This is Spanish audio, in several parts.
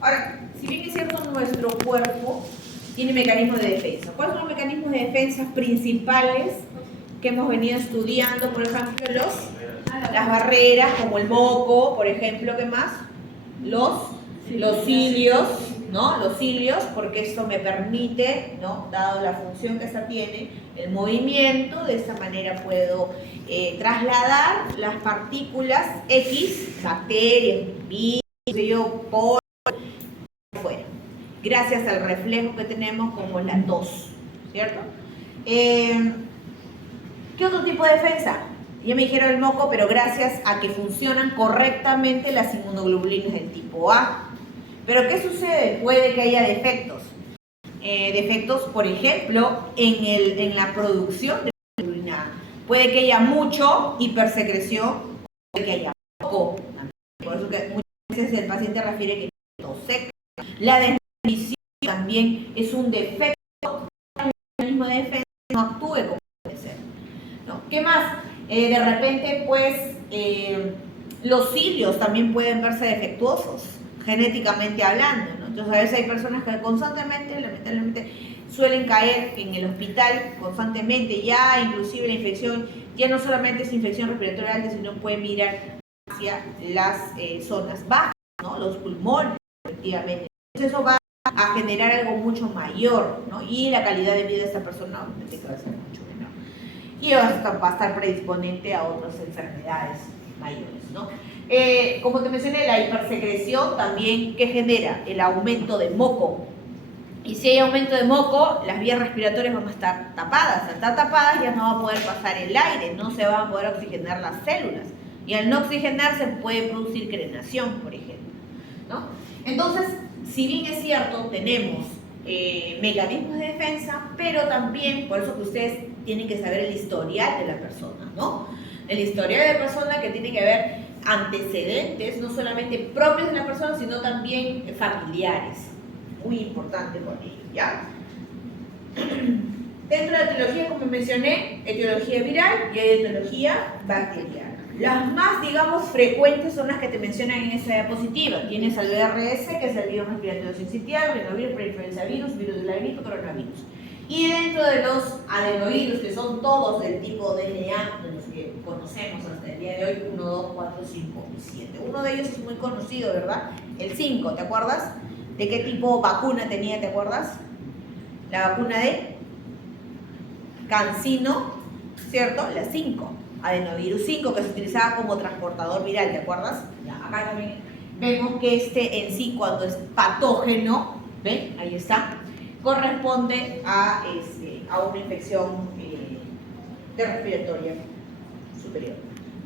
Ahora, si bien es cierto, nuestro cuerpo tiene mecanismos de defensa. ¿Cuáles son los mecanismos de defensa principales que hemos venido estudiando? Por ejemplo, las barreras, como el moco, por ejemplo, ¿qué más? Los cilios, ¿no? Los cilios, porque esto me permite, ¿no? Dado la función que esta tiene, el movimiento, de esta manera puedo trasladar las partículas X, bacterias, virus, polvo, fuera, gracias al reflejo que tenemos como la tos, ¿cierto? ¿Qué otro tipo de defensa? Ya me dijeron el moco, pero gracias a que funcionan correctamente las inmunoglobulinas del tipo A. ¿Pero qué sucede? Puede que haya defectos. Defectos, por ejemplo, en la producción de inmunoglobulinas. Puede que haya mucho hipersecreción, puede que haya poco. Por eso que muchas veces el paciente refiere que tos seca. La desnutrición también es un defecto del mecanismo de defensa, no actúe como debe ser, ¿no? ¿Qué más? De repente, pues, los cilios también pueden verse defectuosos, genéticamente hablando, ¿no? Entonces, a veces hay personas que constantemente, lamentablemente, suelen caer en el hospital constantemente, ya inclusive la infección, ya no solamente es infección respiratoria alta, sino puede mirar hacia las zonas bajas, ¿no? Los pulmones, efectivamente. Entonces, eso va a generar algo mucho mayor, ¿no? Y la calidad de vida de esta persona obviamente va a ser mucho menor. Y va a estar predisponente a otras enfermedades mayores, ¿no? Como te mencioné, la hipersecreción también, ¿qué genera? El aumento de moco. Y si hay aumento de moco, las vías respiratorias van a estar tapadas. Al estar tapadas ya no va a poder pasar el aire, no se van a poder oxigenar las células. Y al no oxigenarse puede producir crenación, por ejemplo, ¿no? Entonces, si bien es cierto, tenemos mecanismos de defensa, pero también, por eso que ustedes tienen que saber el historial de la persona, ¿no? El historial de la persona, que tiene que haber antecedentes, no solamente propios de la persona, sino también familiares. Muy importante por ello, ¿ya? Dentro de la etiología, como mencioné, etiología viral y etiología bacteriana. Las más, digamos, frecuentes son las que te mencionan en esa diapositiva. Tienes al VRS, que es el virus respiratorio sincitial, rinovirus, preinfluenza virus, virus de la gripe, coronavirus. Y dentro de los adenovirus, que son todos del tipo DNA, de los que conocemos hasta el día de hoy, 1, 2, 4, 5 y 7. Uno de ellos es muy conocido, ¿verdad? El 5, ¿te acuerdas? ¿De qué tipo vacuna tenía, te acuerdas? La vacuna de Cancino, ¿cierto? La 5. Adenovirus 5, que se utilizaba como transportador viral, ¿te acuerdas? Ya, acá también vemos que este en sí, cuando es patógeno, ¿ven? Ahí está, corresponde a una infección de respiratoria superior.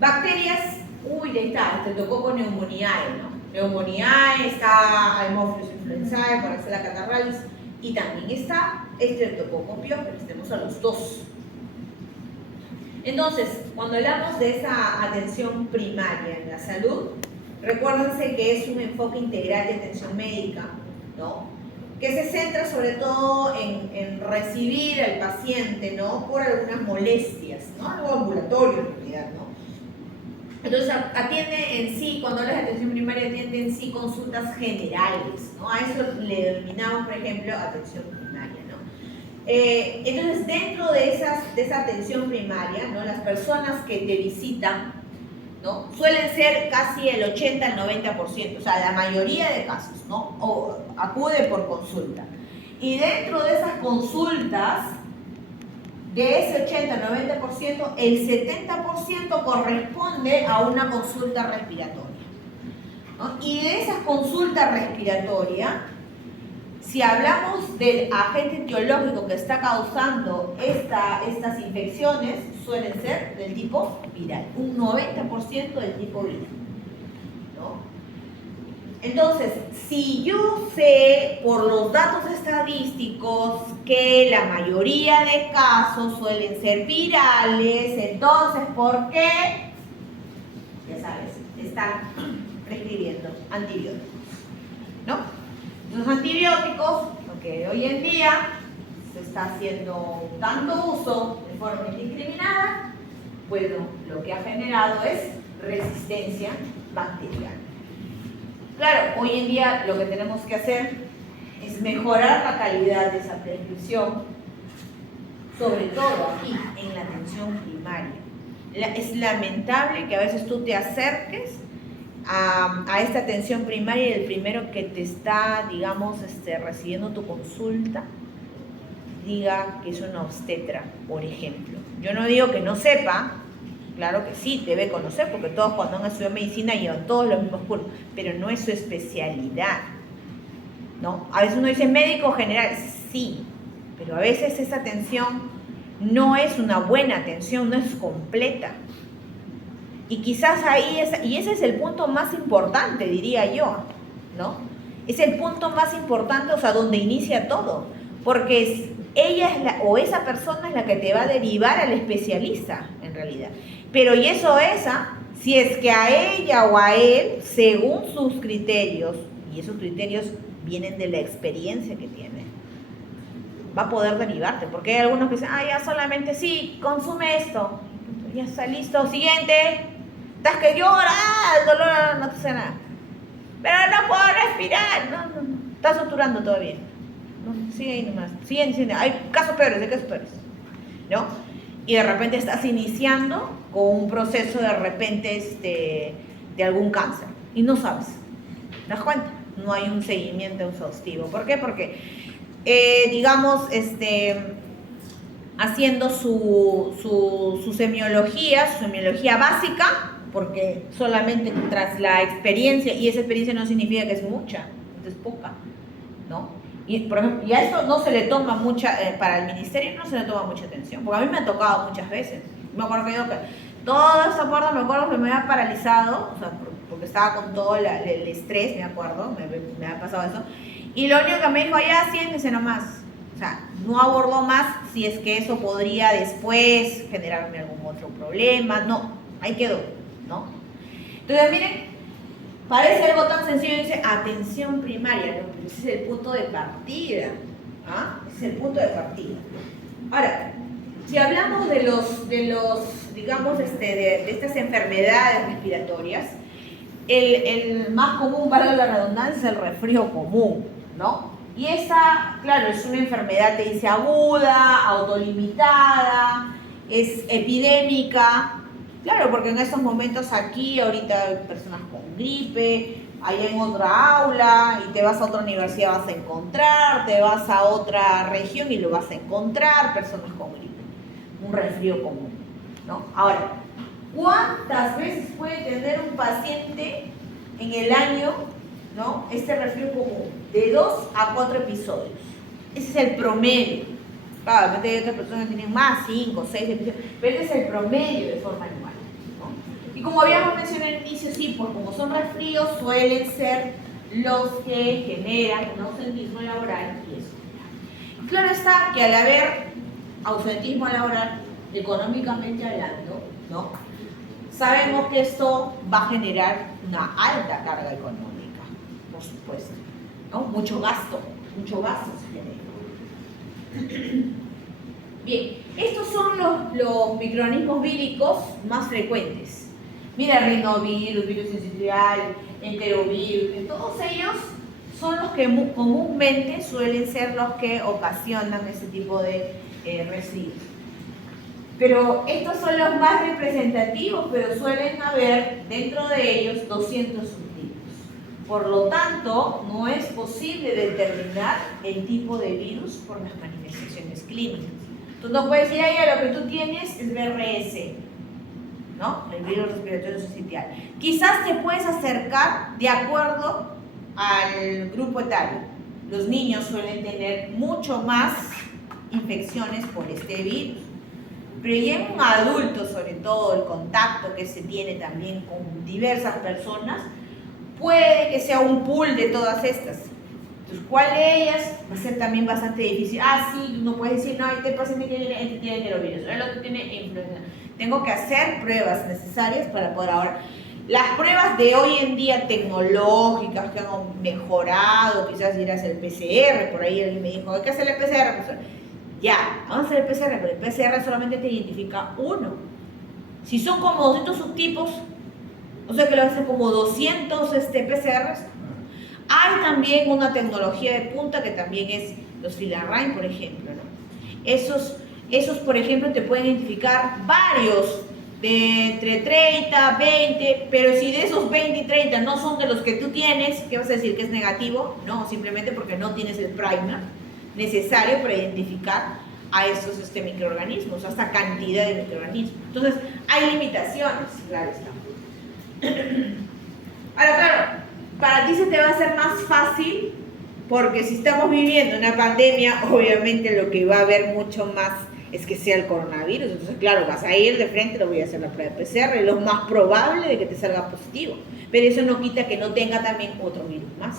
Bacterias, uy, ahí está, te tocó con Pneumoniae, ¿no? Pneumoniae, está Haemophilus influenzae, Varicela catarrhalis, y también está Streptococcus pyogenes, tenemos a los dos. Entonces, cuando hablamos de esa atención primaria en la salud, recuérdense que es un enfoque integral de atención médica, ¿no? Que se centra sobre todo en recibir al paciente, ¿no? Por algunas molestias, ¿no? Algo ambulatorio en realidad, ¿no? Entonces, atiende en sí, cuando hablas de atención primaria, atiende en sí consultas generales, ¿no? A eso le denominamos, por ejemplo, atención primaria, ¿no? Entonces, dentro de esa atención primaria, ¿no? Las personas que te visitan, ¿no? Suelen ser casi el 80 al 90%, o sea, la mayoría de casos, ¿no? O acude por consulta. Y dentro de esas consultas, de ese 80 al 90%, el 70% corresponde a una consulta respiratoria, ¿no? Y de esa consulta respiratoria, si hablamos del agente etiológico que está causando estas infecciones, suelen ser del tipo viral, un 90% del tipo viral, ¿no? Entonces, si yo sé por los datos estadísticos que la mayoría de casos suelen ser virales, entonces, ¿por qué? Ya sabes, están prescribiendo antibióticos, ¿no? Los antibióticos, lo que hoy en día se está haciendo tanto uso de forma indiscriminada, bueno, lo que ha generado es resistencia bacteriana. Claro, hoy en día lo que tenemos que hacer es mejorar la calidad de esa prescripción, sobre todo aquí, en la atención primaria. Es lamentable que a veces tú te acerques a esta atención primaria y el primero que te está, digamos, recibiendo tu consulta, diga que es una obstetra, por ejemplo. Yo no digo que no sepa, claro que sí, debe conocer, porque todos cuando han estudiado medicina llevan todos los mismos cursos, pero no es su especialidad, ¿no? A veces uno dice médico general, sí, pero a veces esa atención no es una buena atención, no es completa. Y quizás ahí, y ese es el punto más importante, diría yo, ¿no? Es el punto más importante, o sea, donde inicia todo, porque ella es o esa persona es la que te va a derivar al especialista, en realidad. Pero y eso si es que a ella o a él, según sus criterios, y esos criterios vienen de la experiencia que tiene, va a poder derivarte, porque hay algunos que dicen, ya solamente sí, consume esto, ya está listo, siguiente, estás que llora, el dolor no te hace nada, pero no puedo respirar, no, estás suturando todavía, no, sigue ahí nomás, sigue, hay casos peores, ¿no? Y de repente estás iniciando con un proceso de repente de algún cáncer, y no sabes, ¿te das cuenta? No hay un seguimiento exhaustivo. ¿Por qué? Porque, digamos, haciendo su semiología básica, porque solamente tras la experiencia, y esa experiencia no significa que es mucha, es poca, ¿no? Y, por ejemplo, y a esto no se le toma para el ministerio no se le toma mucha atención, porque a mí me ha tocado muchas veces. Me acuerdo que toda esa parte, me acuerdo que me había paralizado, o sea, porque estaba con todo el estrés, me acuerdo, me ha pasado eso, y lo único que me dijo, ya siéntese nomás, o sea, no abordó más si es que eso podría después generarme algún otro problema, no, ahí quedó, ¿no? Entonces, miren, parece algo tan sencillo, dice atención primaria, ¿no? Pero ese es el punto de partida, ese es el punto de partida. Ahora, si hablamos de los digamos, de estas enfermedades respiratorias, el más común, para la redundancia, es el resfrío común, ¿no? Y esa, claro, es una enfermedad, te dice, aguda, autolimitada, es epidémica, claro, porque en estos momentos aquí, ahorita hay personas con gripe, allá en otra aula, y te vas a otra universidad vas a encontrar, te vas a otra región y lo vas a encontrar, personas con gripe, un resfrío común, ¿no? Ahora, ¿cuántas veces puede tener un paciente en el año, ¿no? Este resfrío común? De 2 a 4 episodios. Ese es el promedio. Claro, hay otras personas que tienen más, 5, 6 episodios, pero ese es el promedio de forma anual, ¿no? Y como habíamos mencionado al inicio, sí, pues como son resfríos, suelen ser los que generan un ausentismo laboral y eso. Claro está que al haber ausentismo laboral, económicamente hablando, ¿no? Sabemos que esto va a generar una alta carga económica, por supuesto, ¿no? Mucho gasto se genera. Bien, estos son los microorganismos víricos más frecuentes. Mira, rinovirus, virus sincitial, enterovirus, todos ellos son los que comúnmente suelen ser los que ocasionan ese tipo de resfríos. Pero estos son los más representativos, pero suelen haber dentro de ellos 200 subtipos. Por lo tanto, no es posible determinar el tipo de virus por las manifestaciones clínicas. Tú no puedes decir, lo que tú tienes es BRS, ¿no? El virus respiratorio sincitial. Quizás te puedes acercar de acuerdo al grupo etario. Los niños suelen tener mucho más infecciones por este virus. Pero ya en un adulto, sobre todo el contacto que se tiene también con diversas personas, puede que sea un pool de todas estas. Entonces, ¿cuál de ellas va a ser también bastante difícil? Sí, no puedes decir, no, este paciente tiene enterovirus, el otro tiene influenza. Tengo que hacer pruebas necesarias para poder ahora. Las pruebas de hoy en día tecnológicas que han mejorado, quizás irás el PCR, por ahí alguien me dijo, hay que hacer el PCR, profesor. Ya, vamos a hacer el PCR, pero el PCR solamente te identifica uno. Si son como 200 subtipos, o sea que lo hacen como 200 PCRs, Hay también una tecnología de punta que también es los Filarrain, por ejemplo, ¿no? Esos, por ejemplo, te pueden identificar varios de entre 30, 20, pero si de esos 20 y 30 no son de los que tú tienes, ¿qué vas a decir? ¿Que es negativo? No, simplemente porque no tienes el primer necesario para identificar a estos microorganismos, a esta cantidad de microorganismos. Entonces, hay limitaciones, claro está. Ahora, claro, para ti se te va a hacer más fácil, porque si estamos viviendo una pandemia, obviamente lo que va a haber mucho más es que sea el coronavirus. Entonces, claro, vas a ir de frente, lo voy a hacer la prueba de PCR, es lo más probable de que te salga positivo. Pero eso no quita que no tenga también otro virus más.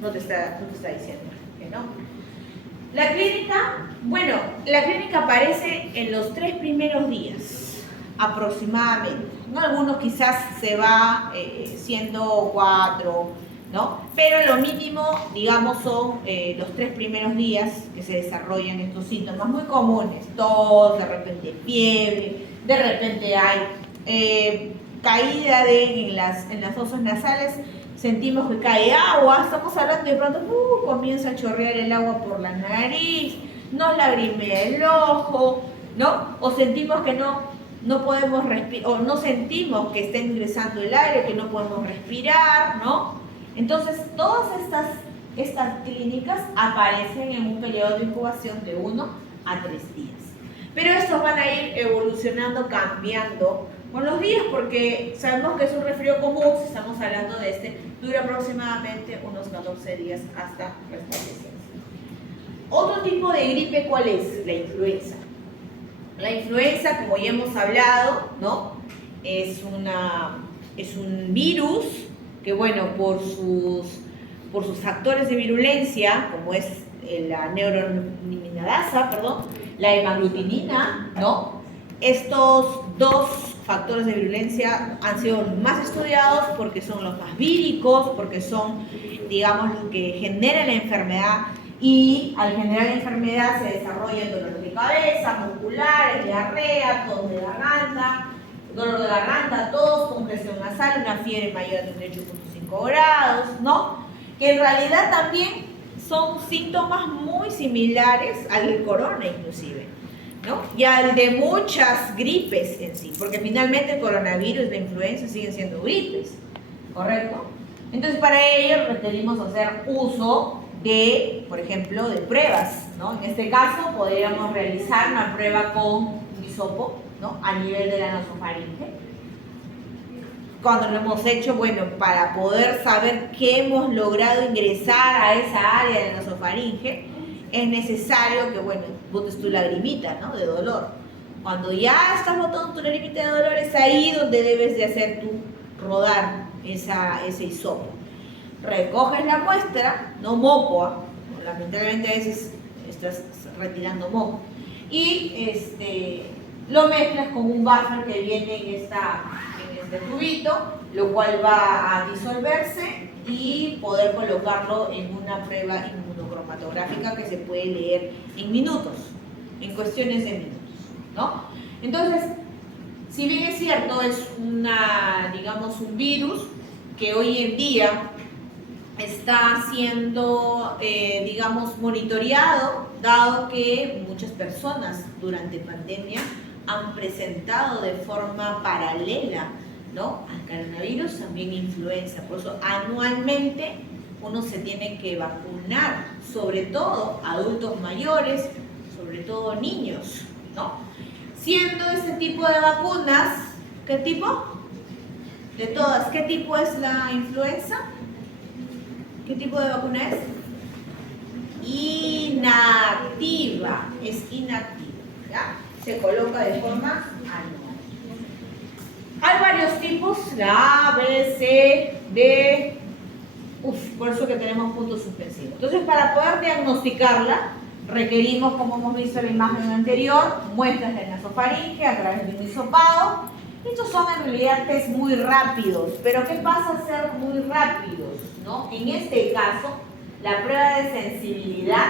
No te está diciendo que no. La clínica, bueno, la clínica aparece en los 3 primeros días, aproximadamente. ¿No? Algunos quizás se va siendo 4, ¿no? Pero lo mínimo, digamos, son los 3 primeros días que se desarrollan estos síntomas muy comunes. Tos, de repente fiebre, de repente hay caída en las fosas nasales, sentimos que cae agua, estamos hablando de pronto, comienza a chorrear el agua por la nariz, nos lagrimea el ojo, ¿no? O sentimos que no podemos respirar, o no sentimos que está ingresando el aire, que no podemos respirar, ¿no? Entonces, todas estas clínicas aparecen en un periodo de incubación de 1 a 3 días. Pero estos van a ir evolucionando, cambiando con los días, porque sabemos que es un resfrío común, si estamos hablando de dura aproximadamente unos 14 días hasta restablecerse. Otro tipo de gripe, ¿cuál es? La influenza. La influenza, como ya hemos hablado, ¿no? Es un virus que, bueno, por sus factores de virulencia, como es la neuraminidasa, la hemaglutinina, ¿no? Estos 2 factores de virulencia han sido más estudiados porque son los más víricos, porque son, digamos, los que generan la enfermedad, y al generar la enfermedad se desarrollan dolores de cabeza, musculares, diarrea, tos de garganta, dolor de garganta, tos, congestión nasal, una fiebre mayor a 38.5 grados, ¿no? Que en realidad también son síntomas muy similares al del corona inclusive, ¿no? Y al de muchas gripes en sí, porque finalmente el coronavirus y la influenza siguen siendo gripes, ¿correcto? Entonces, para ello requerimos hacer uso de, por ejemplo, de pruebas, ¿no? En este caso, podríamos realizar una prueba con un hisopo, ¿no? A nivel de la nasofaringe. Cuando lo hemos hecho, bueno, para poder saber que hemos logrado ingresar a esa área de la nasofaringe, es necesario que, bueno, botes tu lagrimita, ¿no? De dolor. Cuando ya estás botando tu lagrimita de dolor, es ahí donde debes de hacer rodar ese hisopo. Recoges la muestra, no moco, lamentablemente a veces estás retirando moco, y lo mezclas con un buffer que viene en este tubito, lo cual va a disolverse y poder colocarlo en una prueba inmunocromatográfica que se puede leer en minutos, en cuestiones de minutos, ¿no? Entonces, si bien es cierto, es digamos, un virus que hoy en día está siendo, digamos, monitoreado, dado que muchas personas durante pandemia han presentado de forma paralela, ¿no?, al coronavirus también influenza. Por eso anualmente uno se tiene que vacunar, sobre todo adultos mayores, sobre todo niños, ¿no? Siendo este tipo de vacunas, ¿qué tipo? De todas, ¿qué tipo es la influenza? ¿Qué tipo de vacuna es? Inactiva, es inactiva, ¿ya? Se coloca de forma anual. Hay varios tipos, la A, B, C, D, por eso que tenemos puntos suspensivos. Entonces, para poder diagnosticarla, requerimos, como hemos visto en la imagen anterior, muestras de nasofaringe a través de un hisopado. Estos son en realidad test muy rápidos, pero ¿qué pasa a ser muy rápidos, ¿no? En este caso, la prueba de sensibilidad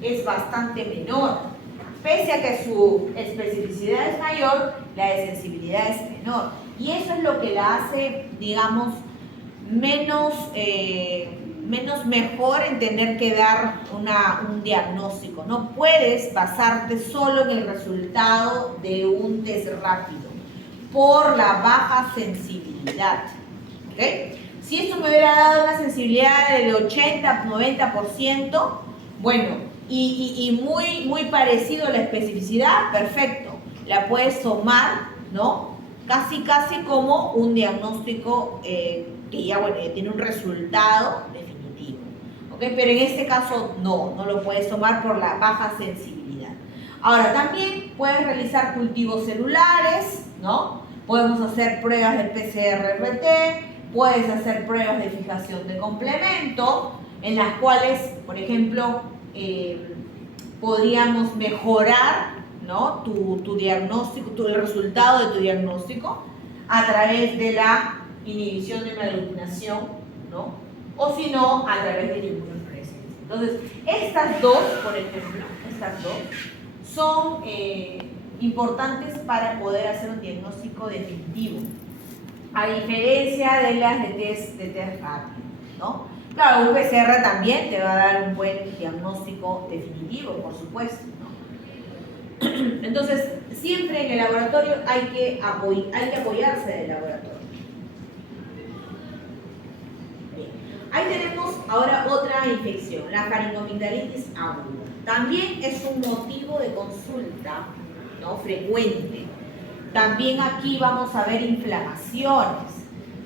es bastante menor. Pese a que su especificidad es mayor, la de sensibilidad es menor. Y eso es lo que la hace, digamos, menos menos mejor en tener que dar un diagnóstico. No puedes basarte solo en el resultado de un test rápido por la baja sensibilidad. ¿Okay? Si esto me hubiera dado una sensibilidad del 80-90%, bueno, y muy parecido a la especificidad, perfecto. La puedes tomar, ¿no? Casi como un diagnóstico que ya, bueno, ya tiene un resultado definitivo. ¿Okay? Pero en este caso no lo puedes tomar por la baja sensibilidad. Ahora, también puedes realizar cultivos celulares, ¿no? Podemos hacer pruebas de PCR-RT, puedes hacer pruebas de fijación de complemento, en las cuales, por ejemplo, podríamos mejorar, ¿no? tu diagnóstico, el resultado de tu diagnóstico a través de la inhibición de aglutinación, ¿no? O si no, a través de la inmunofluorescencia. Entonces, estas dos, por ejemplo, son importantes para poder hacer un diagnóstico definitivo, a diferencia de las de test rápido, ¿no? Claro, un PCR también te va a dar un buen diagnóstico definitivo, por supuesto, ¿no? Entonces, siempre en el laboratorio hay que apoyarse del laboratorio. Bien. Ahí tenemos ahora otra infección, la faringomigdalitis aguda. También es un motivo de consulta, ¿no? Frecuente. También aquí vamos a ver inflamaciones.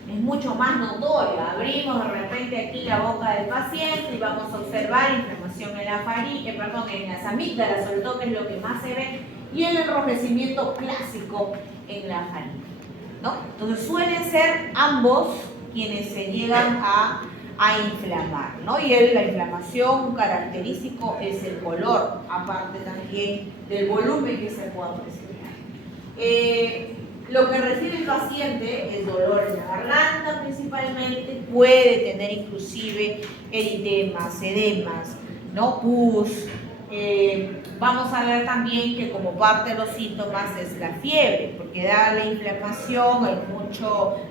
Es mucho más notorio. Abrimos de repente aquí la boca del paciente y vamos a observar inflamación en en las amígdalas, sobre todo, que es lo que más se ve, y el enrojecimiento clásico en la faringe, ¿no? Entonces suelen ser ambos quienes se llegan a inflamar, ¿no? Y la inflamación característico es el color, aparte también del volumen que se pueda presentar. Lo que recibe el paciente es dolor en la garganta principalmente, puede tener inclusive eritemas, edemas, ¿no? Pus. Vamos a ver también que como parte de los síntomas es la fiebre, porque da la inflamación, hay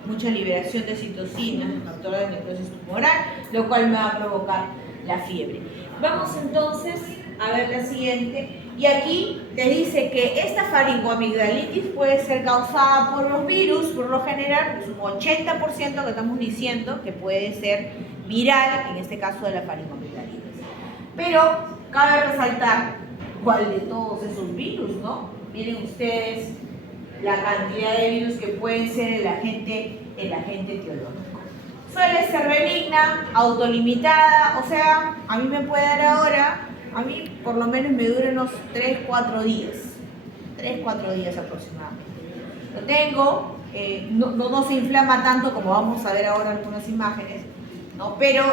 mucha liberación de citocinas, factor de necrosis tumoral, lo cual me va a provocar la fiebre. Vamos entonces a ver la siguiente. Y aquí te dice que esta faringoamigdalitis puede ser causada por los virus, por lo general, es un 80% que estamos diciendo que puede ser viral, en este caso de la faringoamigdalitis. Pero cabe resaltar cuál de todos esos virus, ¿no? Miren ustedes la cantidad de virus que pueden ser el agente etiológico. Suele ser benigna, autolimitada, o sea, a mí me puede dar ahora. A mí por lo menos me dura unos 3-4 días. 3-4 días aproximadamente. Lo tengo, no se inflama tanto como vamos a ver ahora algunas imágenes, ¿no? Pero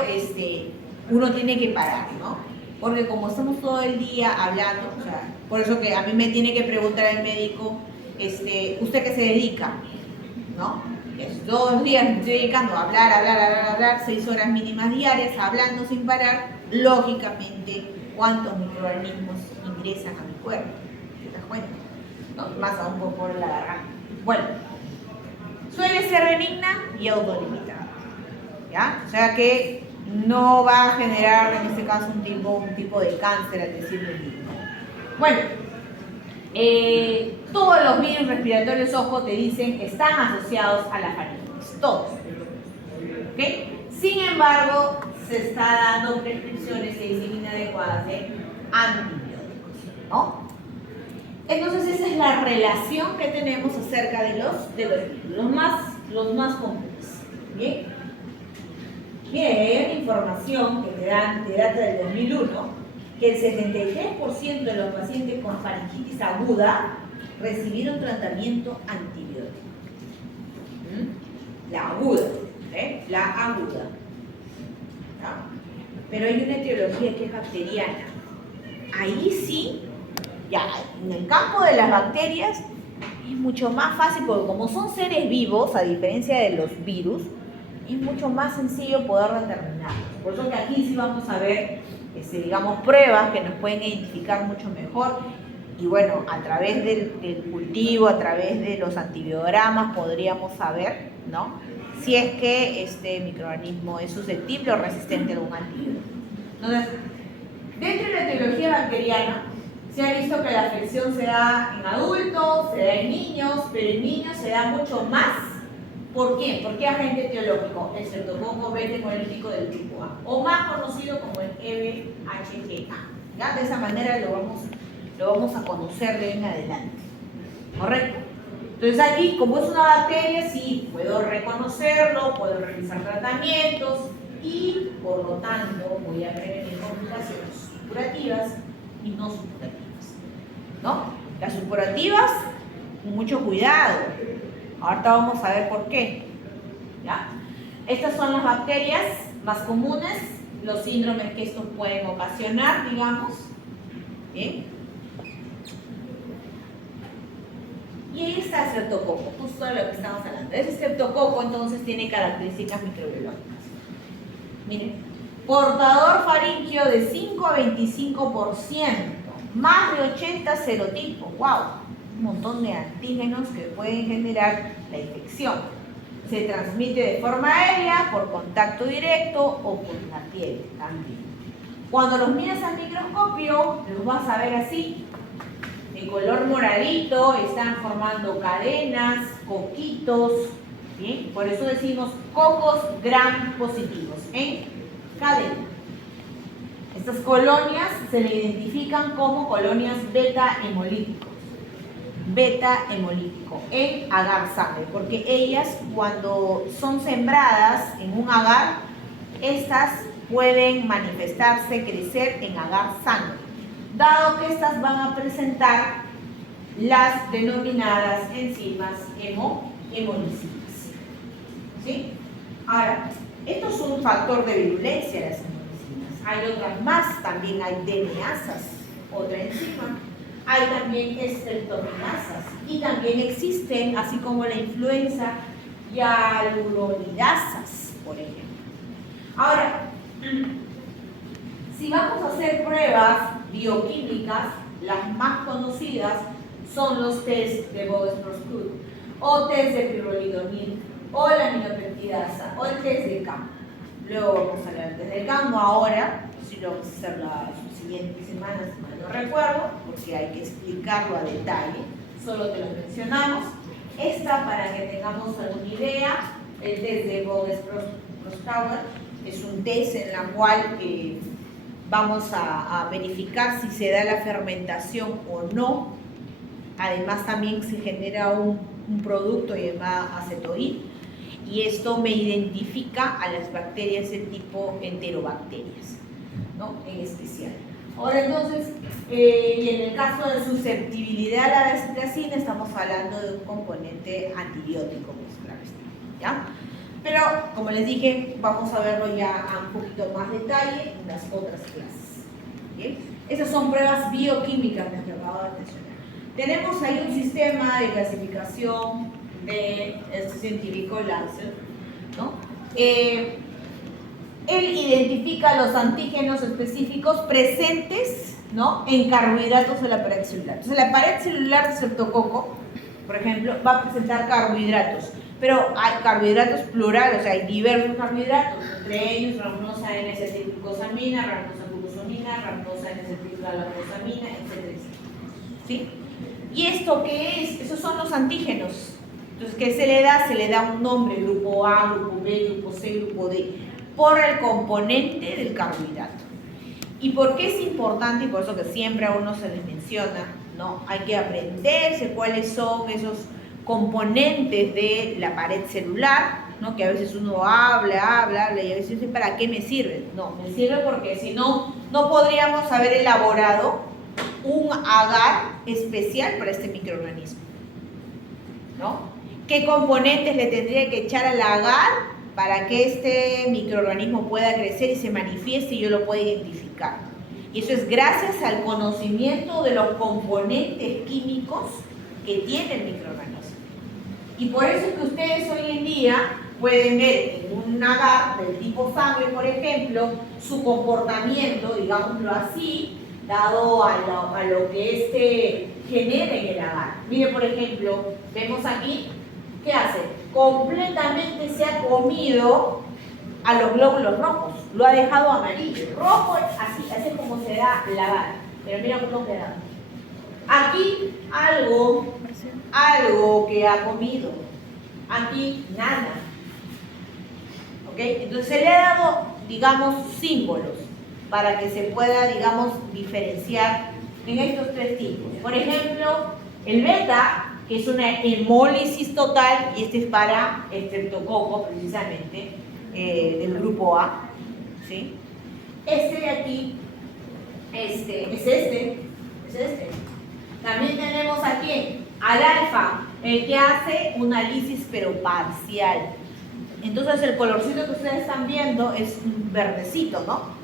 uno tiene que parar, ¿no? Porque como estamos todo el día hablando, o sea, por eso que a mí me tiene que preguntar el médico, ¿usted qué se dedica? ¿No? Todos los días me estoy dedicando a hablar, 6 horas mínimas diarias, hablando sin parar, lógicamente, cuántos microorganismos ingresan a mi cuerpo, ¿te das cuenta? ¿No? Más aún por la garganta. Bueno, suele ser benigna y autolimitada, ¿ya? O sea que no va a generar en este caso un tipo de cáncer al decir benigno. Bueno, todos los virus respiratorios, ojo, te dicen que están asociados a la faringitis, todos. ¿Okay? Sin embargo, se está dando prescripciones que dicen inadecuadas de antibióticos, ¿no? Entonces esa es la relación que tenemos acerca de los virus, los más comunes. ¿Bien? Bien, hay una información que te data del 2001, que el 73% de los pacientes con faringitis aguda recibieron tratamiento antibiótico. La aguda, la aguda. ¿No? Pero hay una etiología que es bacteriana. Ahí sí, ya en el campo de las bacterias es mucho más fácil, porque como son seres vivos, a diferencia de los virus, es mucho más sencillo poder determinarlos. Por eso que aquí sí vamos a ver, digamos, pruebas que nos pueden identificar mucho mejor. Y bueno, a través del cultivo, a través de los antibiogramas, podríamos saber, ¿no?, si es que este microorganismo es susceptible o resistente a algún antibiótico. Entonces, dentro de la etiología bacteriana, se ha visto que la afección se da en adultos, se da en niños, pero en niños se da mucho más. ¿Por qué? ¿Por qué agente etiológico? El streptococo beta hemolítico del tipo A, o más conocido como el EBHGA. ¿Ya? De esa manera lo vamos a conocer de en adelante. ¿Correcto? Entonces aquí, como es una bacteria, sí, puedo reconocerlo, puedo realizar tratamientos y, por lo tanto, voy a prevenir complicaciones supurativas y no supurativas. ¿No? Las supurativas, con mucho cuidado. Ahorita vamos a ver por qué. ¿Ya? Estas son las bacterias más comunes, los síndromes que estos pueden ocasionar, digamos. ¿Bien? Y ahí está el streptococo, justo de lo que estamos hablando. Ese streptococo entonces tiene características microbiológicas. Miren, portador faríngeo de 5 a 25%, más de 80 serotipos, wow, un montón de antígenos que pueden generar la infección. Se transmite de forma aérea, por contacto directo o por la piel también. Cuando los miras al microscopio, los vas a ver así. De color moradito, están formando cadenas, coquitos, ¿bien? Por eso decimos cocos gram positivos en cadena. Estas colonias se le identifican como colonias beta hemolíticos. Beta hemolítico en agar sangre, porque ellas cuando son sembradas en un agar, estas pueden manifestarse, crecer en agar sangre, dado que estas van a presentar las denominadas enzimas hemolíticas. ¿Sí? Ahora, esto es un factor de virulencia de las hemolíticas. Hay otras más, también hay DNasas, otra enzima. Hay también estreptominasas y también existen, así como la influenza, hialuronidasas, por ejemplo. Ahora, si vamos a hacer pruebas bioquímicas, las más conocidas son los test de Bowes-Proskauer, o test de pirrolidonil, o la aminopeptidasa, o el test de CAM. Luego vamos a hablar del test de CAM, no ahora, si lo vamos a hacer la siguiente semana, si mal no recuerdo, porque hay que explicarlo a detalle, solo te lo mencionamos. Esta, para que tengamos alguna idea, el test de Bowes-Proskauer es un test en la cual vamos a verificar si se da la fermentación o no. Además también se genera un producto llamado acetoína y esto me identifica a las bacterias de tipo enterobacterias, ¿no? En especial. Ahora entonces, y en el caso de susceptibilidad a la acetacina estamos hablando de un componente antibiótico, pues claro está, ¿ya? Pero, como les dije, vamos a verlo ya a un poquito más detalle en las otras clases. ¿Bien? Esas son pruebas bioquímicas que acabo de mencionar. Tenemos ahí un sistema de clasificación de este científico Lancet, ¿no? Él identifica los antígenos específicos presentes, ¿no?, en carbohidratos de la pared celular. Entonces, la pared celular de streptococo, por ejemplo, va a presentar carbohidratos. Pero hay carbohidratos plurales, o sea, hay diversos carbohidratos, entre ellos rhamnosa N-acetilglucosamina, rhamnosa glucosamina, rhamnosa N-acetilglucosamina, etc. ¿Sí? ¿Y esto qué es? Esos son los antígenos. Entonces, ¿qué se le da? Se le da un nombre, grupo A, grupo B, grupo C, grupo D, por el componente del carbohidrato. ¿Y por qué es importante? Y por eso que siempre a uno se les menciona, ¿no? Hay que aprenderse cuáles son esos componentes de la pared celular, ¿no? Que a veces uno habla y a veces dice, ¿para qué me sirve? No, me sirve porque si no, no podríamos haber elaborado un agar especial para este microorganismo, ¿no? ¿Qué componentes le tendría que echar al agar para que este microorganismo pueda crecer y se manifieste y yo lo pueda identificar? Y eso es gracias al conocimiento de los componentes químicos que tiene el microorganismo. Y por eso es que ustedes hoy en día pueden ver en un agar del tipo sangre, por ejemplo, su comportamiento, digámoslo así, dado a lo que genera en el agar. Mire, por ejemplo, vemos aquí, ¿qué hace? completamente se ha comido a los glóbulos rojos, lo ha dejado amarillo. Rojo, así es como se da la vara. Pero mira cómo queda. Aquí algo que ha comido. Aquí nada. ¿Ok? Entonces se le ha dado, digamos, símbolos para que se pueda, digamos, diferenciar en estos tres tipos. Por ejemplo, el beta, que es una hemólisis total, y este es para estreptococo, precisamente, del grupo A. ¿Sí? Este de aquí, es este. También tenemos aquí al alfa, el que hace una lisis pero parcial. Entonces el colorcito que ustedes están viendo es un verdecito, ¿no?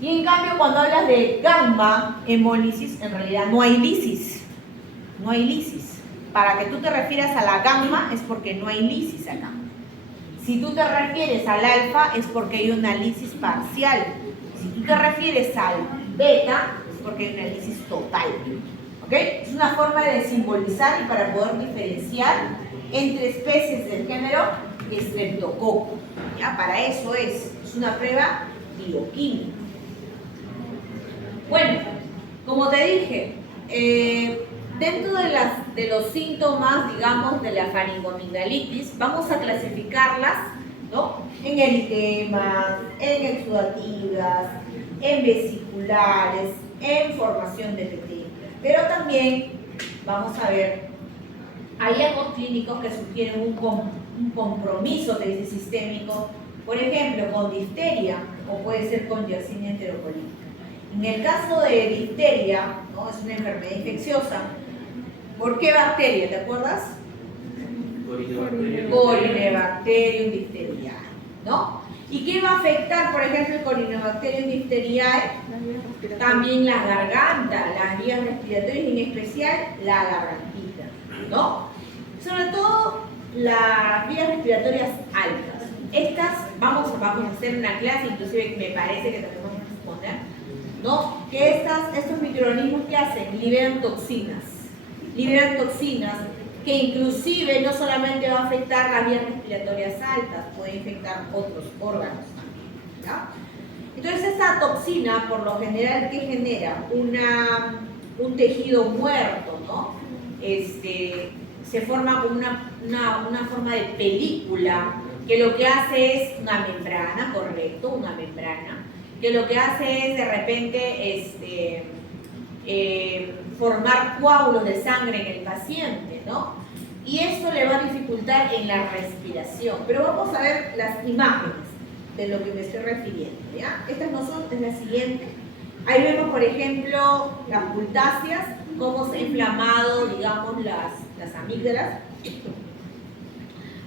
Y en cambio cuando hablas de gamma hemólisis, en realidad no hay lisis. No hay lisis. Para que tú te refieras a la gamma es porque no hay lisis acá. Si tú te refieres al alfa es porque hay una lisis parcial. Si tú te refieres al beta es porque hay una lisis total. ¿Ok? Es una forma de simbolizar y para poder diferenciar entre especies del género Streptococcus. ¿Ya? Para eso es una prueba bioquímica. Bueno, como te dije, dentro de los síntomas, digamos, de la faringoamigdalitis, vamos a clasificarlas, ¿no? En eritemas, en exudativas, en vesiculares, en formación de petequias. Pero también vamos a ver hallazgos clínicos que sugieren un compromiso de ese sistémico, por ejemplo, con difteria o puede ser con Yersinia enterocolítica. En el caso de difteria, ¿no? Es una enfermedad infecciosa. ¿Por qué bacteria? ¿Te acuerdas? Corynebacterium diphtheriae, ¿no? ¿Y qué va a afectar, por ejemplo, el Corynebacterium diphtheriae? También la garganta, las vías respiratorias y en especial la gargantita, ¿no? Sobre todo las vías respiratorias altas. Estas, vamos a hacer una clase, inclusive me parece que también vamos a responder, ¿no? Que estos microorganismos que hacen, liberan toxinas que inclusive no solamente va a afectar las vías respiratorias altas, puede infectar otros órganos también, ¿ya? Entonces esa toxina, por lo general, ¿qué genera? Un tejido muerto, ¿no? Se forma como una forma de película, que lo que hace es una membrana, correcto, una membrana, que lo que hace es de repente formar coágulos de sangre en el paciente, ¿no? Y esto le va a dificultar en la respiración. Pero vamos a ver las imágenes de lo que me estoy refiriendo, ¿ya? Estas no son, es la siguiente. Ahí vemos, por ejemplo, las pultáceas, cómo se ha inflamado, digamos, las amígdalas.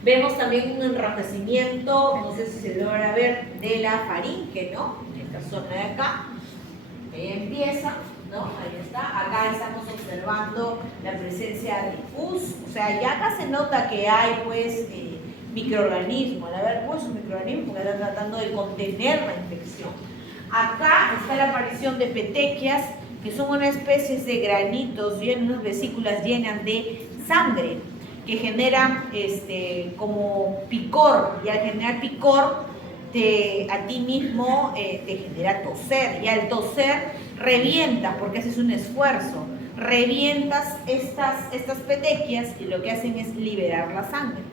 Vemos también un enrojecimiento, no sé si se logra ver, de la faringe, ¿no? Esta zona de acá. Ahí empieza, ¿no? Ahí está. Acá estamos observando la presencia de pus. O sea, ya acá se nota que hay, pues, microorganismos. Al haber pues un microorganismo que está tratando de contener la infección. Acá está la aparición de petequias, que son una especie de granitos y en unas vesículas llenas de sangre, que generan como picor, y al generar picor a ti mismo te genera toser, y al toser revientas, porque haces un esfuerzo, revientas estas petequias y lo que hacen es liberar la sangre.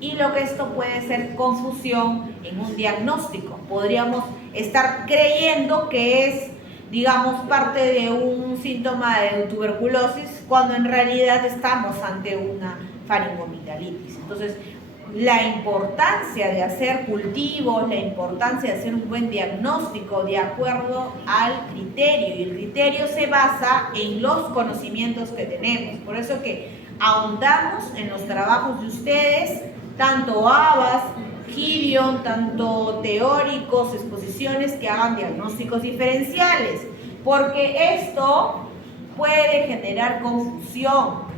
Y lo que esto puede ser confusión en un diagnóstico. Podríamos estar creyendo que es, digamos, parte de un síntoma de tuberculosis, cuando en realidad estamos ante una faringoamigdalitis. Entonces, la importancia de hacer cultivos, la importancia de hacer un buen diagnóstico de acuerdo al criterio, y el criterio se basa en los conocimientos que tenemos. Por eso que ahondamos en los trabajos de ustedes, tanto ABAS, Gideon, tanto teóricos, exposiciones que hagan diagnósticos diferenciales, porque esto puede generar confusión,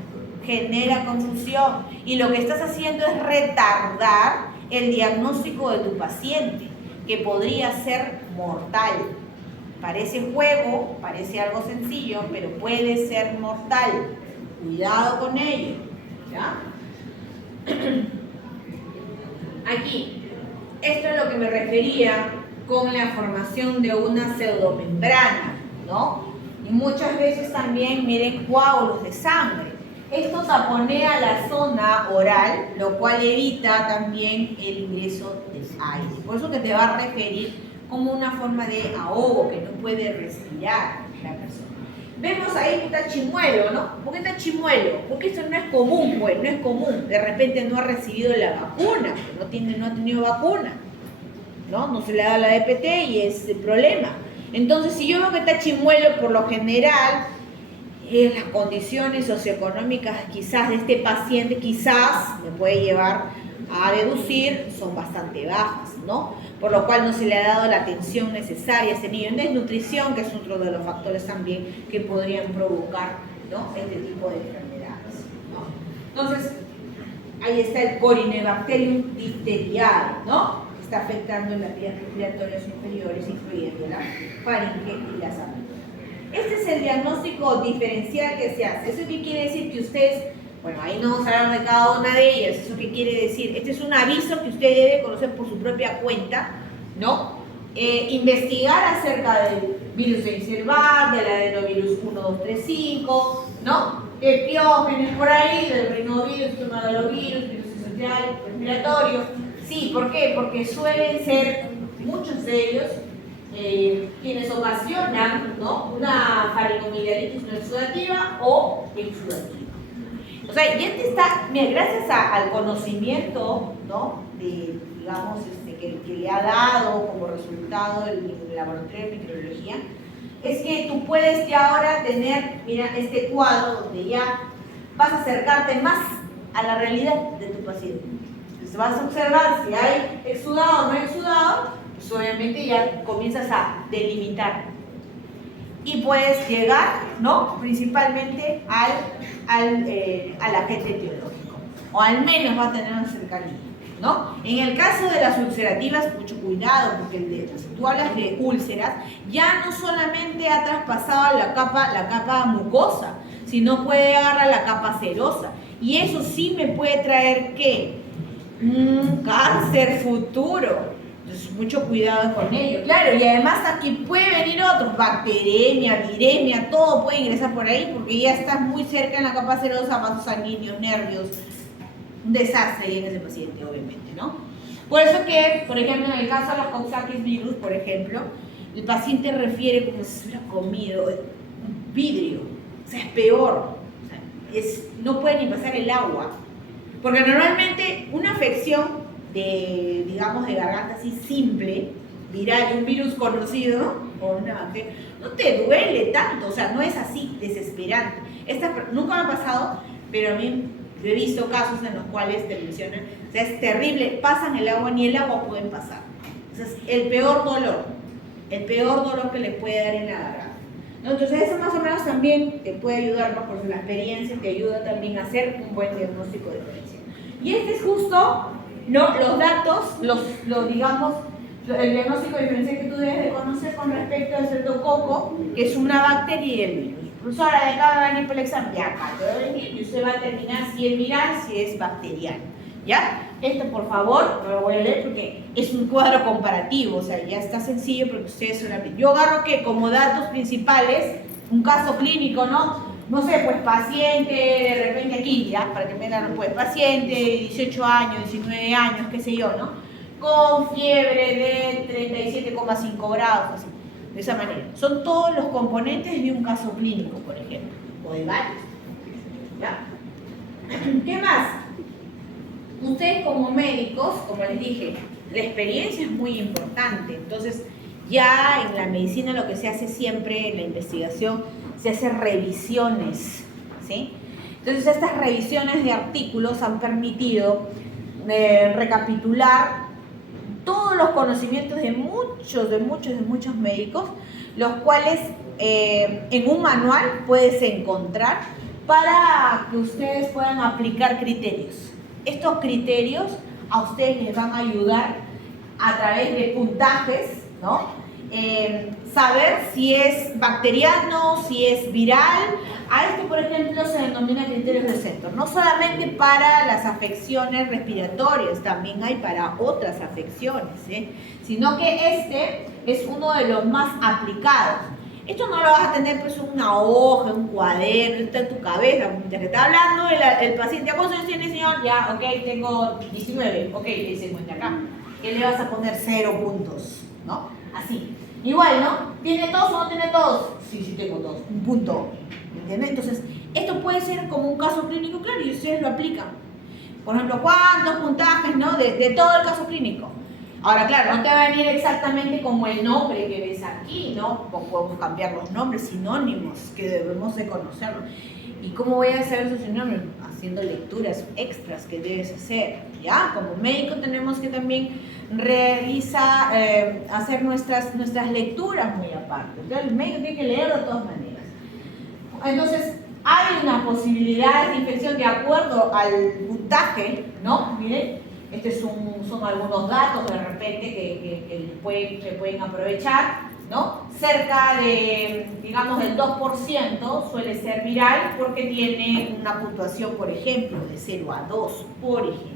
y lo que estás haciendo es retardar el diagnóstico de tu paciente, que podría ser mortal. Parece juego, parece algo sencillo, pero puede ser mortal. Cuidado con ello, ¿ya? Aquí, esto es lo que me refería con la formación de una pseudomembrana, ¿no? Y muchas veces también, miren, coágulos de sangre. Esto taponea la zona oral, lo cual evita también el ingreso del aire. Por eso que te va a referir como una forma de ahogo, que no puede respirar la persona. Vemos ahí que está chimuelo, ¿no? ¿Por qué está chimuelo? Porque eso no es común, pues, no es común. De repente no ha recibido la vacuna, no ha tenido vacuna, ¿no? No se le ha dado la DPT y es el problema. Entonces, si yo veo que está chimuelo, por lo general, las condiciones socioeconómicas quizás de este paciente, quizás me puede llevar a deducir, son bastante bajas, ¿no? Por lo cual no se le ha dado la atención necesaria a este niño. Desnutrición, que es otro de los factores también que podrían provocar, ¿no?, este tipo de enfermedades, ¿no? Entonces, ahí está el Corynebacterium diphtheriae, ¿no? Está afectando las vías respiratorias inferiores, incluyendo la faringe y la salud. Este es el diagnóstico diferencial que se hace. ¿Eso qué quiere decir? Que ustedes, bueno, ahí no vamos a hablar de cada una de ellas. ¿Eso qué quiere decir? Este es un aviso que usted debe conocer por su propia cuenta, ¿no? Investigar acerca del virus de Epstein-Barr, del adenovirus 1235, ¿no? De Piógenes por ahí, del rinovirus, tumorovirus, virus social, respiratorio. Sí, ¿por qué? Porque suelen ser muchos de ellos quienes ocasionan, ¿no?, una faringomiliaritis no exudativa o exudativa. O sea, y este está, mira, gracias al conocimiento, ¿no?, de, digamos, que le ha dado como resultado el laboratorio de microbiología, es que tú puedes ya ahora tener, mira, este cuadro donde ya vas a acercarte más a la realidad de tu paciente. Entonces vas a observar si hay exudado o no exudado, pues obviamente ya comienzas a delimitar. Y puedes llegar, ¿no?, principalmente al agente etiológico, o al menos va a tener una cercanía, ¿no? En el caso de las ulcerativas, mucho cuidado, porque si tú hablas de úlceras, ya no solamente ha traspasado la capa mucosa, sino puede agarrar la capa serosa. Y eso sí me puede traer, ¿qué? Cáncer futuro. Entonces, mucho cuidado con ello. Claro, y además aquí puede venir otros, bacteremia, viremia, todo puede ingresar por ahí, porque ya estás muy cerca en la capa serosa, vasos sanguíneos, nervios, un desastre en ese paciente, obviamente, ¿no? Por eso que, por ejemplo, en el caso de las Coxsackie virus, por ejemplo, el paciente refiere como si hubiera comido un vidrio, o sea, es peor, o sea, no puede ni pasar el agua, porque normalmente una afección de, digamos, de garganta así simple, viral, un virus conocido, o una bacteria, no te duele tanto, o sea, no es así desesperante. Nunca me ha pasado, pero a mí he visto casos en los cuales te mencionan, o sea, es terrible, pasan el agua, ni el agua pueden pasar. Entonces, el peor dolor que les puede dar en la garganta, ¿no? Entonces, eso más o menos también te puede ayudar, ¿no? Porque la experiencia te ayuda también a hacer un buen diagnóstico diferencial. Y este es justo, ¿no?, los datos, digamos, el diagnóstico diferencial que tú debes de conocer con respecto al streptococo, que es una bacteria y el virus. Profesora, de acá va a venir por el examen, ya acá te va a venir y usted va a determinar si es viral, si es bacteriano, ¿ya? Esto, por favor, no lo voy a leer porque es un cuadro comparativo, o sea, ya está sencillo porque ustedes solamente... Yo agarro que como datos principales, un caso clínico, ¿no? No sé, pues paciente, de repente aquí, ¿ya? Para que me dan, pues, paciente, 18 años, 19 años, qué sé yo, ¿no? Con fiebre de 37,5 grados, así. De esa manera. Son todos los componentes de un caso clínico, por ejemplo, o de varios. ¿Ya? ¿Qué más? Ustedes como médicos, como les dije, la experiencia es muy importante. Entonces, ya en la medicina lo que se hace siempre, en la investigación, se hace revisiones, ¿sí? Entonces, estas revisiones de artículos han permitido recapitular todos los conocimientos de muchos médicos, los cuales en un manual puedes encontrar para que ustedes puedan aplicar criterios. Estos criterios a ustedes les van a ayudar a través de puntajes, ¿no?, saber si es bacteriano, si es viral. A esto, por ejemplo, se denomina criterios de Centor. No solamente para las afecciones respiratorias, también hay para otras afecciones, sino que este es uno de los más aplicados. Esto no lo vas a tener pues en una hoja, un cuaderno, está en tu cabeza. Mientras que está hablando el paciente, ¿cuántos años tiene, señor? Ya, ok, tengo 19, ok, se encuentra acá. ¿Qué le vas a poner? 0 puntos, ¿no? Así. Igual, ¿no? ¿Tiene tos o no tiene tos? Sí, sí tengo tos, un punto. ¿Entiendes? Entonces, esto puede ser como un caso clínico, claro, y ustedes lo aplican. Por ejemplo, ¿cuántos puntajes, no? De todo el caso clínico. Ahora, claro, no te va a venir exactamente como el nombre que ves aquí, ¿no? Podemos cambiar los nombres, sinónimos, que debemos de conocerlos. ¿Y cómo voy a hacer esos sinónimos? Haciendo lecturas extras que debes hacer, ¿ya? Como médico tenemos que también hacer nuestras lecturas muy aparte. Entonces, el médico tiene que leerlo de todas maneras. Entonces, hay una posibilidad de infección de acuerdo al puntaje, ¿no? Miren, estos son algunos datos de repente que pueden aprovechar, ¿no? Cerca de, digamos, del 2% suele ser viral porque tiene una puntuación, por ejemplo, de 0 a 2, por ejemplo.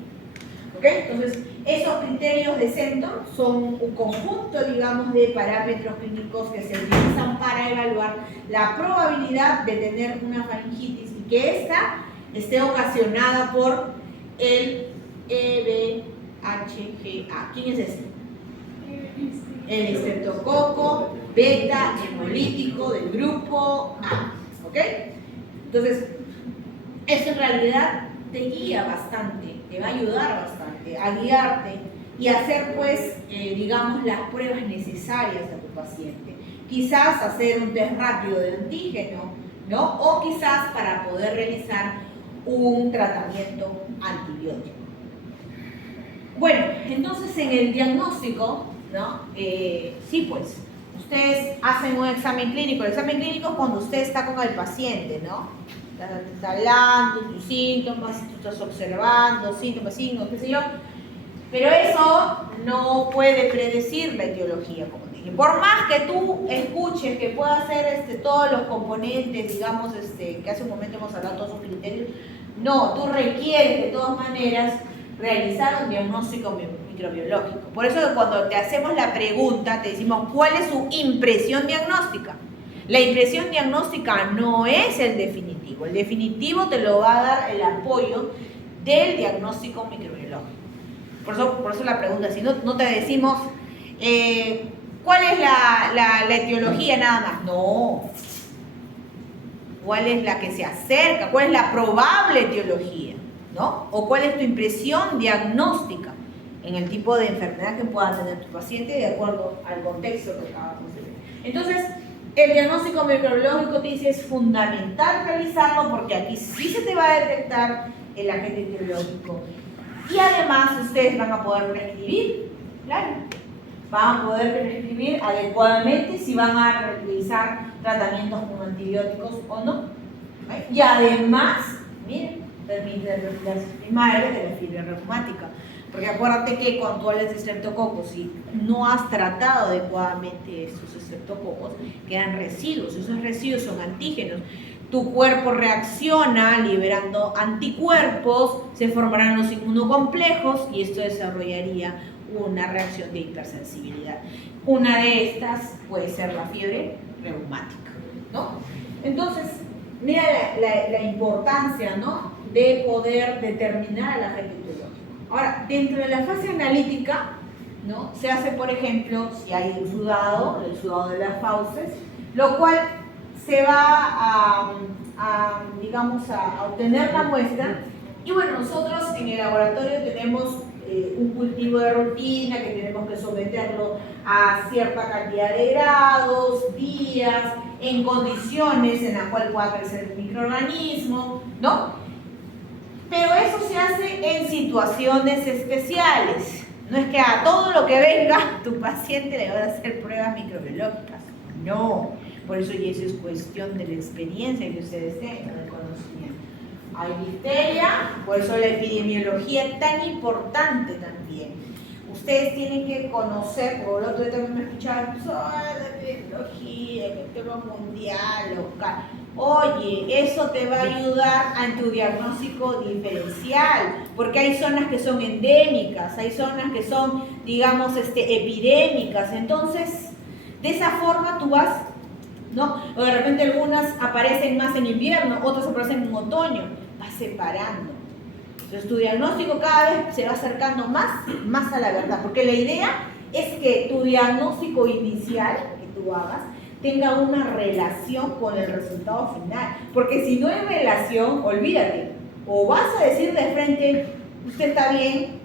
¿Ok? Entonces, esos criterios de Centor son un conjunto, digamos, de parámetros clínicos que se utilizan para evaluar la probabilidad de tener una faringitis y que ésta esté ocasionada por el EBHGA. ¿Quién es ese? El estreptococo beta hemolítico del grupo A. ¿Ok? Entonces, eso en realidad te guía bastante, te va a ayudar bastante a guiarte y hacer, pues, digamos, las pruebas necesarias a tu paciente. Quizás hacer un test rápido de antígeno, ¿no? O quizás para poder realizar un tratamiento antibiótico. Bueno, entonces en el diagnóstico, ¿no? Sí, pues, ustedes hacen un examen clínico. El examen clínico es cuando usted está con el paciente, ¿no? Estás hablando, tus síntomas, tú estás observando, síntomas, signos, qué sé yo. Pero eso no puede predecir la etiología, como dije. Por más que tú escuches que pueda hacer todos los componentes, digamos, que hace un momento hemos hablado, todos sus criterios, no, tú requieres de todas maneras realizar un diagnóstico microbiológico. Por eso cuando te hacemos la pregunta, te decimos, ¿cuál es su impresión diagnóstica? La impresión diagnóstica no es el definitivo. El definitivo te lo va a dar el apoyo del diagnóstico microbiológico. Por eso la pregunta, si no te decimos, ¿cuál es la etiología nada más? No. ¿Cuál es la que se acerca? ¿Cuál es la probable etiología? ¿No? ¿O cuál es tu impresión diagnóstica en el tipo de enfermedad que pueda tener tu paciente de acuerdo al contexto que acabamos de ver? Entonces, el diagnóstico microbiológico te dice es fundamental realizarlo porque aquí sí se te va a detectar el agente etiológico. Y además ustedes van a poder prescribir, claro, van a poder prescribir adecuadamente si van a realizar tratamientos con antibióticos o no. ¿Vale? Y además, miren, permite la primaria de la fiebre reumática. Porque acuérdate que cuando tú hablas de estreptococos y no has tratado adecuadamente estos estreptococos, quedan residuos. Esos residuos son antígenos. Tu cuerpo reacciona liberando anticuerpos, se formarán los inmunocomplejos y esto desarrollaría una reacción de hipersensibilidad. Una de estas puede ser la fiebre reumática, ¿no? Entonces, mira la importancia, ¿no?, de poder determinar el agente etiológico. Ahora, dentro de la fase analítica, ¿no?, se hace, por ejemplo, si hay el sudado de las fauces, lo cual se va digamos, a obtener la muestra. Y bueno, nosotros en el laboratorio tenemos un cultivo de rutina que tenemos que someterlo a cierta cantidad de grados, días, en condiciones en las cuales pueda crecer el microorganismo, ¿no? Pero eso se hace en situaciones especiales. No es que a todo lo que venga tu paciente le va a hacer pruebas microbiológicas. No. Por eso, y eso es cuestión de la experiencia que ustedes tengan, del conocimiento. Hay difteria, por eso la epidemiología es tan importante también. ustedes tienen que conocer, por lo otro día también me escuchaban, de biología, el tema mundial, local. Oye, eso te va a ayudar en tu diagnóstico diferencial, porque hay zonas que son endémicas, hay zonas que son, digamos, epidémicas. Entonces, de esa forma tú vas, ¿no? O de repente algunas aparecen más en invierno, otras aparecen en otoño, vas separando. Entonces tu diagnóstico cada vez se va acercando más a la verdad, porque la idea es que tu diagnóstico inicial que tú hagas tenga una relación con el resultado final, porque si no hay relación, olvídate, o vas a decir de frente, usted está bien,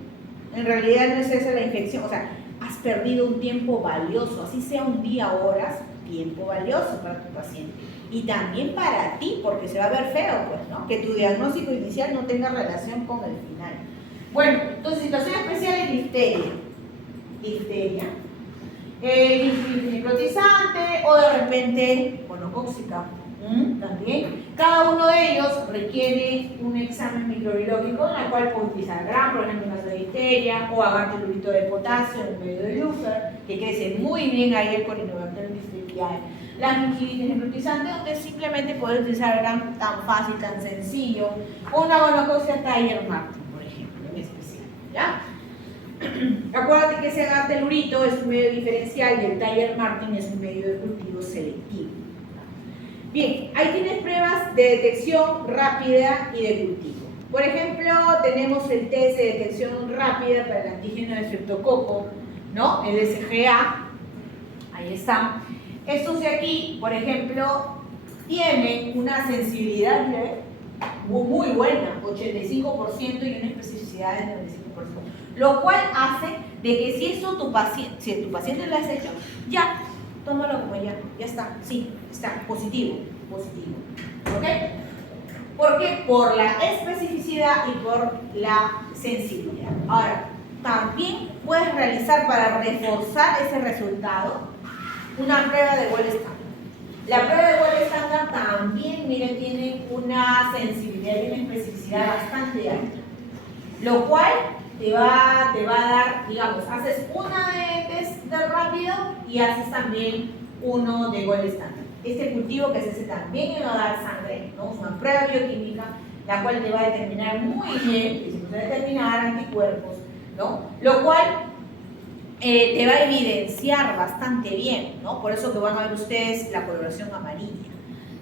en realidad no es esa la infección, o sea, has perdido un tiempo valioso, así sea un día, horas, tiempo valioso para tu paciente. Y también para ti, porque se va a ver feo, pues, ¿no? Que tu diagnóstico inicial no tenga relación con el final. Bueno, entonces, situación especial es difteria. Difteria. Necrotizante o de repente gonocóxica. También. Cada uno de ellos requiere un examen microbiológico en el cual puede utilizar GRAM, por ejemplo, en caso de difteria, o agartelurito de potasio en medio de Luffer, que crece muy bien ahí el Corynebacterium difteriae. La gingivitis necrotizante, donde simplemente puedes utilizar GRAM tan fácil, tan sencillo, o una gonococcia Thayer-Martin, por ejemplo, en especial. ¿Ya? Acuérdate que ese agartelurito es un medio diferencial y el Thayer-Martin es un medio de cultivo selectivo. Bien, ahí tienes pruebas de detección rápida y de cultivo. Por ejemplo, tenemos el test de detección rápida para el antígeno de estreptococo, ¿no? El SGA, ahí está. Estos de aquí, por ejemplo, tienen una sensibilidad muy buena, 85% y una especificidad del 95%, lo cual hace de que si tu paciente lo has hecho, ya, tómalo como ya está, sí, está positivo. ¿Ok? ¿Por qué? Por la especificidad y por la sensibilidad. Ahora, también puedes realizar para reforzar ese resultado una prueba de Gold Standard. La prueba de Gold Standard también, miren, tiene una sensibilidad y una especificidad bastante alta, lo cual te va a dar, digamos, haces una de test de rápido y haces también uno de Gold Standard. Este cultivo que se hace también en dar sangre, ¿no? Es una prueba bioquímica, la cual te va a determinar muy bien, que se puede determinar anticuerpos, ¿no? Lo cual te va a evidenciar bastante bien, ¿no? Por eso que van a ver ustedes la coloración amarilla,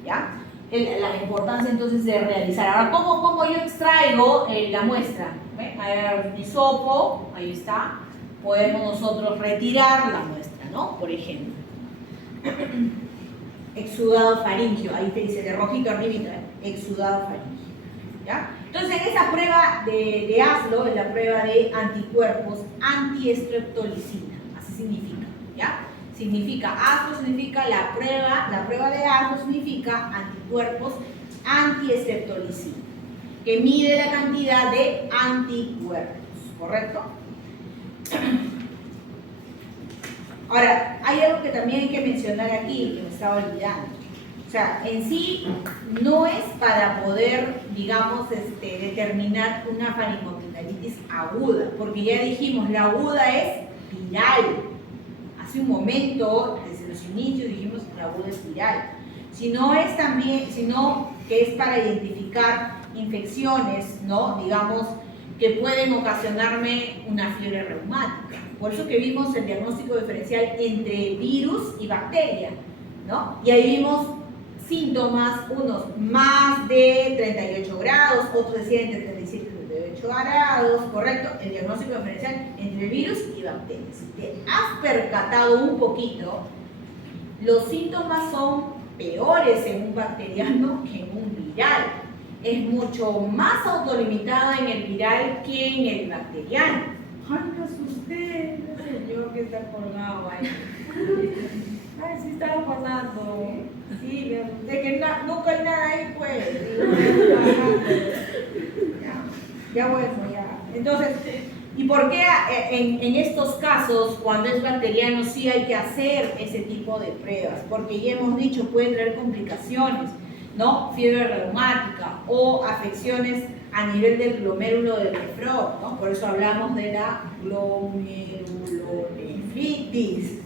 ¿ya? La importancia entonces de realizar. Ahora, ¿cómo yo extraigo la muestra? ¿Ven? Hay un hisopo, ahí está. Podemos nosotros retirar la muestra, ¿no? Por ejemplo. Exudado faríngeo, ahí te dice de rojito arribita, exudado faríngeo, ¿ya? Entonces, en esa prueba de ASLO es la prueba de anticuerpos antiestreptolicina, así significa, ¿ya? Significa, ASLO significa la prueba de ASLO significa anticuerpos antiestreptolicina, que mide la cantidad de anticuerpos, ¿correcto? Ahora, hay algo que también hay que mencionar aquí, que me estaba olvidando. O sea, en sí no es para poder, digamos, determinar una faringomicalitis aguda, porque ya dijimos, la aguda es viral. Hace un momento, desde los inicios, dijimos que la aguda es viral. Sino que es para identificar infecciones, ¿no? Digamos, que pueden ocasionarme una fiebre reumática. Por eso que vimos el diagnóstico diferencial entre virus y bacteria, ¿no? Y ahí vimos síntomas, unos más de 38 grados, otros decían entre 37 y 38 grados, ¿correcto? El diagnóstico diferencial entre virus y bacterias. Si te has percatado un poquito, los síntomas son peores en un bacteriano que en un viral. Es mucho más autolimitada en el viral que en el bacteriano. Ay, me asusté, señor que está colgado ahí. Ay, sí estaba pasando. Sí, me asusté, que nunca hay nada ahí, pues. Ya bueno, ya. Entonces, ¿y por qué en estos casos, cuando es bacteriano, sí hay que hacer ese tipo de pruebas? Porque ya hemos dicho, puede traer complicaciones, ¿no? Fiebre reumática o afecciones a nivel del glomérulo del nefrón, ¿no? Por eso hablamos de la glomerulonefritis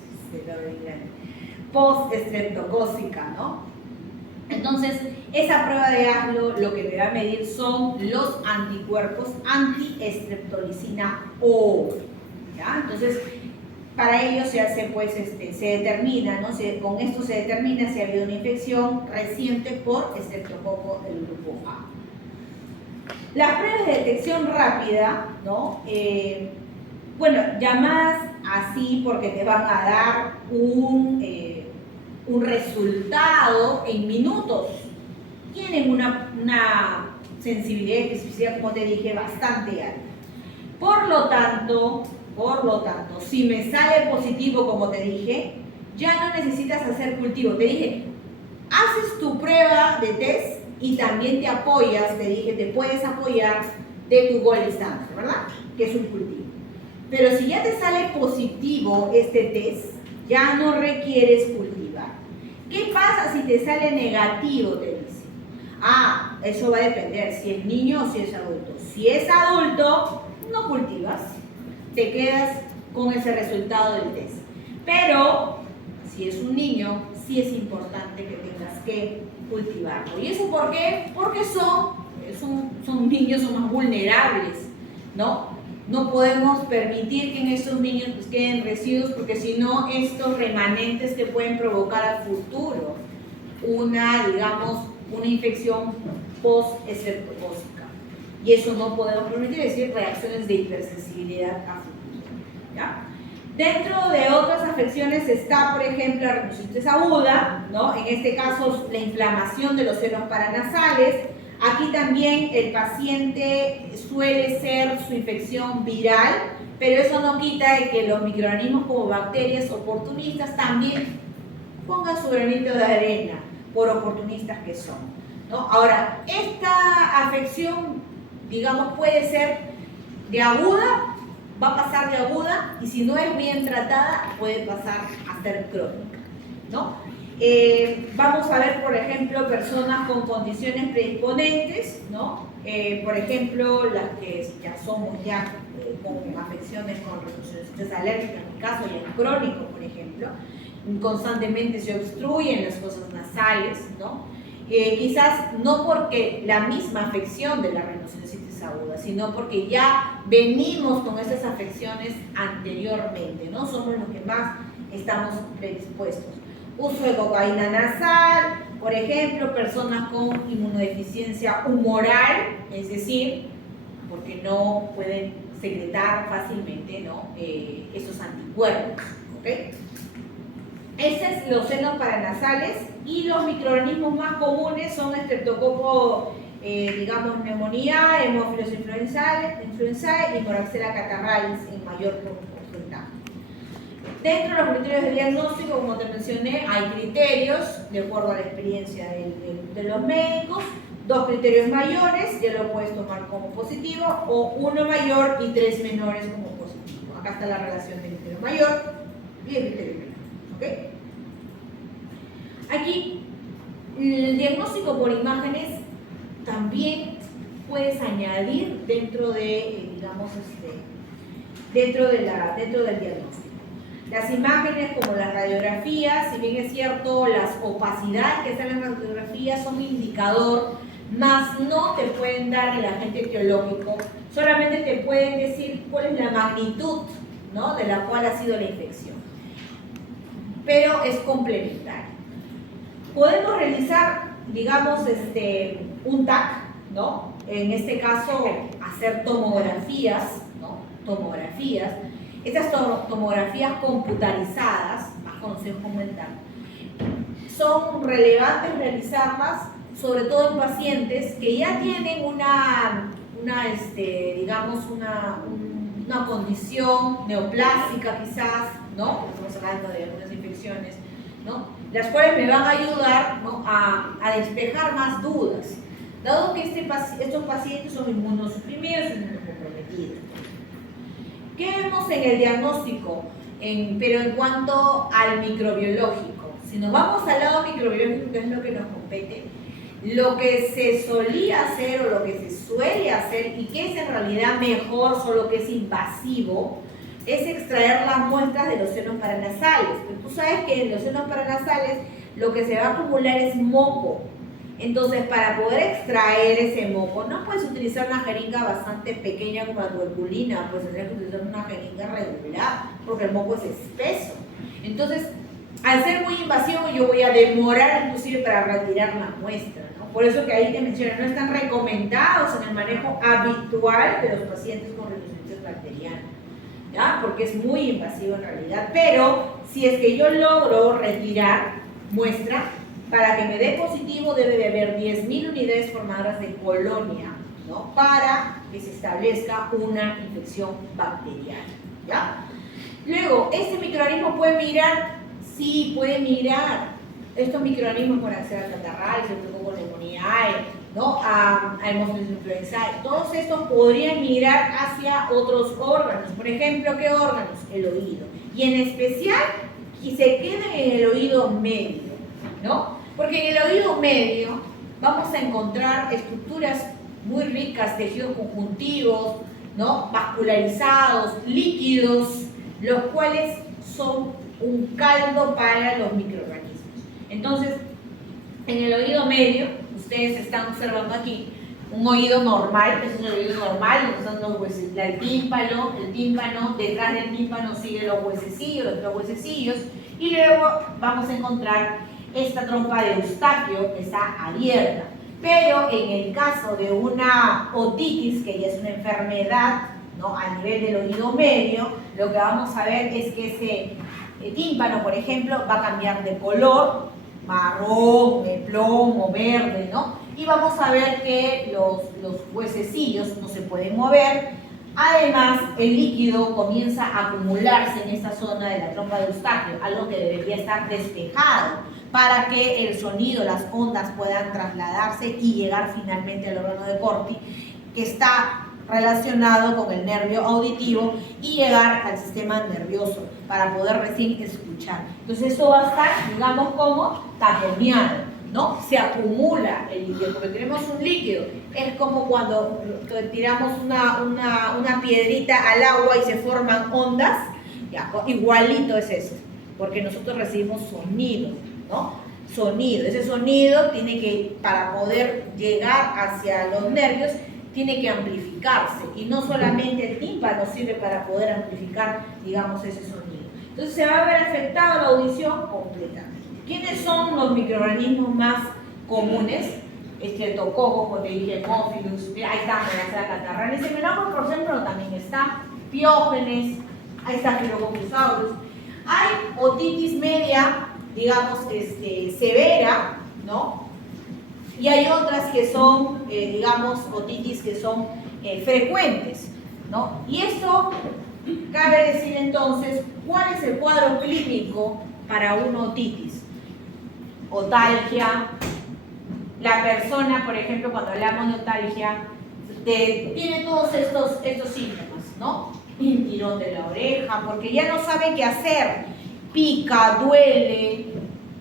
post-estreptocócica, ¿no? Entonces, esa prueba de Aslo lo que me va a medir son los anticuerpos anti-estreptolicina O, ¿ya? Entonces, para ello se hace, pues, se determina, ¿no? Con esto se determina si ha habido una infección reciente por estreptococo del grupo A. Las pruebas de detección rápida, ¿no? Bueno, llamadas así porque te van a dar un resultado en minutos. Tienen una sensibilidad y especificidad, como te dije, bastante alta. Por lo tanto, si me sale positivo, como te dije, ya no necesitas hacer cultivo. Te dije, haces tu prueba de test y también te apoyas, te dije, te puedes apoyar de tu gold standard, ¿verdad? Que es un cultivo. Pero si ya te sale positivo este test, ya no requieres cultivar. ¿Qué pasa si te sale negativo? Te dice. Ah, eso va a depender si es niño o si es adulto. Si es adulto, no cultivas. Te quedas con ese resultado del test. Pero, si es un niño, sí es importante que tengas que cultivarlo. ¿Y eso por qué? Porque son niños, son más vulnerables, ¿no? No podemos permitir que en estos niños pues, queden residuos, porque si no, estos remanentes te pueden provocar al futuro una infección post-estreptocócica. Y eso no podemos permitir, es decir, reacciones de hipersensibilidad a futuro, ¿ya? Dentro de otras afecciones está, por ejemplo, la rinoceronte aguda, ¿no? En este caso, la inflamación de los senos paranasales. Aquí también el paciente suele ser su infección viral, pero eso no quita de que los microorganismos como bacterias oportunistas también pongan su granito de arena, por oportunistas que son, ¿no? Ahora, esta afección, digamos, puede ser de aguda, va a pasar de aguda, y si no es bien tratada, puede pasar a ser crónica, ¿no? Vamos a ver, por ejemplo, personas con condiciones predisponentes, ¿no? Por ejemplo, las que ya somos con afecciones con rinocerontes alérgicas, en mi caso ya es crónico, por ejemplo, constantemente se obstruyen las fosas nasales, ¿no? Quizás no porque la misma afección de la rinoceronte aguda, sino porque ya venimos con esas afecciones anteriormente, ¿no? Somos los que más estamos predispuestos. Uso de cocaína nasal, por ejemplo, personas con inmunodeficiencia humoral, es decir, porque no pueden secretar fácilmente, ¿no? Esos anticuerpos, ¿ok? Estos son los senos paranasales, y los microorganismos más comunes son Streptococcus neumonía, Haemophilus influenzae y Moraxella catarrhalis en mayor porcentaje. Dentro de los criterios de diagnóstico, como te mencioné, hay criterios de acuerdo a la experiencia de los médicos, 2 criterios mayores, ya lo puedes tomar como positivo, o 1 mayor y 3 menores como positivo. Acá está la relación del criterio mayor y el criterio menor, ¿ok? Aquí, el diagnóstico por imágenes también puedes añadir dentro de, dentro del diagnóstico. Las imágenes, como las radiografías, si bien es cierto, las opacidades que están en las radiografías son un indicador, más no te pueden dar el agente etiológico, solamente te pueden decir cuál es la magnitud, ¿no?, de la cual ha sido la infección. Pero es complementario. Podemos realizar, un TAC, ¿no? En este caso, hacer tomografías, ¿no? Tomografías. Estas tomografías computarizadas, más conocidas como el TAC, son relevantes realizarlas, sobre todo en pacientes que ya tienen una condición neoplásica quizás, ¿no? Estamos hablando de algunas infecciones, ¿no?, las cuales me van a ayudar, ¿no?, a despejar más dudas, dado que estos pacientes son inmunosuprimidos y inmunocomprometidos. ¿Qué vemos en el diagnóstico? Pero en cuanto al microbiológico, si nos vamos al lado microbiológico, que es lo que nos compete, Lo que se solía hacer o lo que se suele hacer y que es en realidad mejor, solo que es invasivo, es extraer las muestras de los senos paranasales. Pero tú sabes que en los senos paranasales lo que se va a acumular es moco. Entonces, para poder extraer ese moco, no puedes utilizar una jeringa bastante pequeña como la tuberculina, pues tendrías que utilizar una jeringa regular, porque el moco es espeso. Entonces, al ser muy invasivo, yo voy a demorar inclusive para retirar la muestra, ¿no? Por eso que ahí te menciono, no están recomendados en el manejo habitual de los pacientes con resistencia bacteriana, ¿ya? Porque es muy invasivo en realidad. Pero, si es que yo logro retirar muestra, para que me dé positivo debe de haber 10.000 unidades formadoras de colonia, ¿no? Para que se establezca una infección bacteriana, ¿ya? Luego, ¿este microorganismo puede migrar? Sí, puede migrar. Estos microorganismos pueden acceder a catarrales, Pneumoniae, ¿no? A Haemophilus influenzae. Todos estos podrían migrar hacia otros órganos. Por ejemplo, ¿qué órganos? El oído. Y en especial, que se queden en el oído medio, ¿no? Porque en el oído medio vamos a encontrar estructuras muy ricas, tejidos conjuntivos, ¿no? Vascularizados, líquidos, los cuales son un caldo para los microorganismos. Entonces, en el oído medio, ustedes están observando aquí un oído normal, ese es el oído normal, donde están los huesos, el tímpano, detrás del tímpano siguen los huesecillos, y luego vamos a encontrar esta trompa de Eustaquio que está abierta. Pero en el caso de una otitis, que ya es una enfermedad, ¿no? A nivel del oído medio, lo que vamos a ver es que ese tímpano, por ejemplo, va a cambiar de color, marrón, de plomo, verde, ¿no? Y vamos a ver que los huesecillos no se pueden mover. Además, el líquido comienza a acumularse en esta zona de la trompa de Eustaquio, algo que debería estar despejado para que el sonido, las ondas puedan trasladarse y llegar finalmente al órgano de Corti, que está relacionado con el nervio auditivo, y llegar al sistema nervioso para poder recién escuchar. Entonces eso va a estar, digamos, como taponeado, ¿no? Se acumula el líquido, porque tenemos un líquido. Es como cuando tiramos una piedrita al agua y se forman ondas, ya, igualito es eso, porque nosotros recibimos sonido, ¿no? Sonido. Ese sonido tiene que, para poder llegar hacia los nervios, tiene que amplificarse, y no solamente el tímpano sirve para poder amplificar, digamos, ese sonido. Entonces se va a ver afectado la audición completamente. ¿Quiénes son los microorganismos más comunes? Estreptococos, como te dije, Haemophilus, ahí está, la catarrales, Seminococcus por ejemplo, también está, Piógenes, ahí está Staphylococcus aureus. Hay otitis media, digamos, severa, ¿no? Y hay otras que son, digamos, otitis que son frecuentes, ¿no? Y esto cabe decir entonces, ¿cuál es el cuadro clínico para una otitis? Otalgia. La persona, por ejemplo, cuando hablamos de otalgia, tiene todos estos síntomas, ¿no? Tirón de la oreja, porque ya no sabe qué hacer. Pica, duele,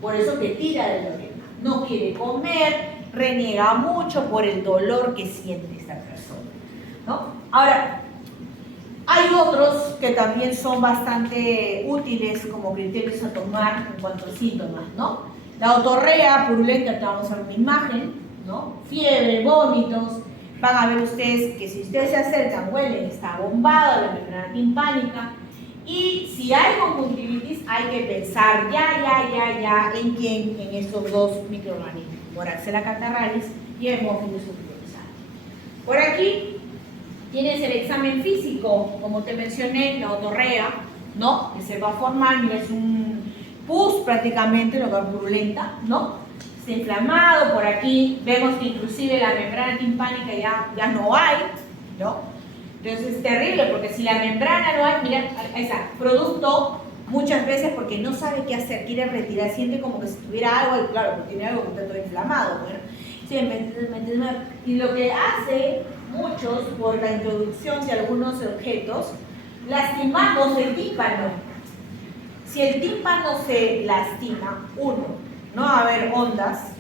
por eso te tira de la oreja. No quiere comer, reniega mucho por el dolor que siente esta persona, ¿no? Ahora, hay otros que también son bastante útiles como criterios a tomar en cuanto a síntomas, ¿no? La otorrea purulenta, te vamos a ver una imagen, ¿no? Fiebre, vómitos. Van a ver ustedes que si ustedes se acercan, huelen, está bombado, la membrana timpánica. Y si hay conjuntivitis, hay que pensar ya en quién, en estos dos microorganismos, Moraxella catarrhalis y Haemophilus influenzae. Por aquí tienes el examen físico, como te mencioné, la otorrea, ¿no? Que se va a formar, mira, es un pus prácticamente, lo que es purulenta, ¿no? Está inflamado. Por aquí vemos que inclusive la membrana timpánica ya no hay, ¿no? Entonces es terrible, porque si la membrana no hay, mira, ahí está, producto muchas veces porque no sabe qué hacer, quiere retirar, siente como que si tuviera algo, y claro, porque tiene algo que está todo inflamado, bueno, sí, y lo que hace muchos por la introducción de algunos objetos, lastimamos el tímpano. Si el tímpano se lastima, uno, no va a haber ondas,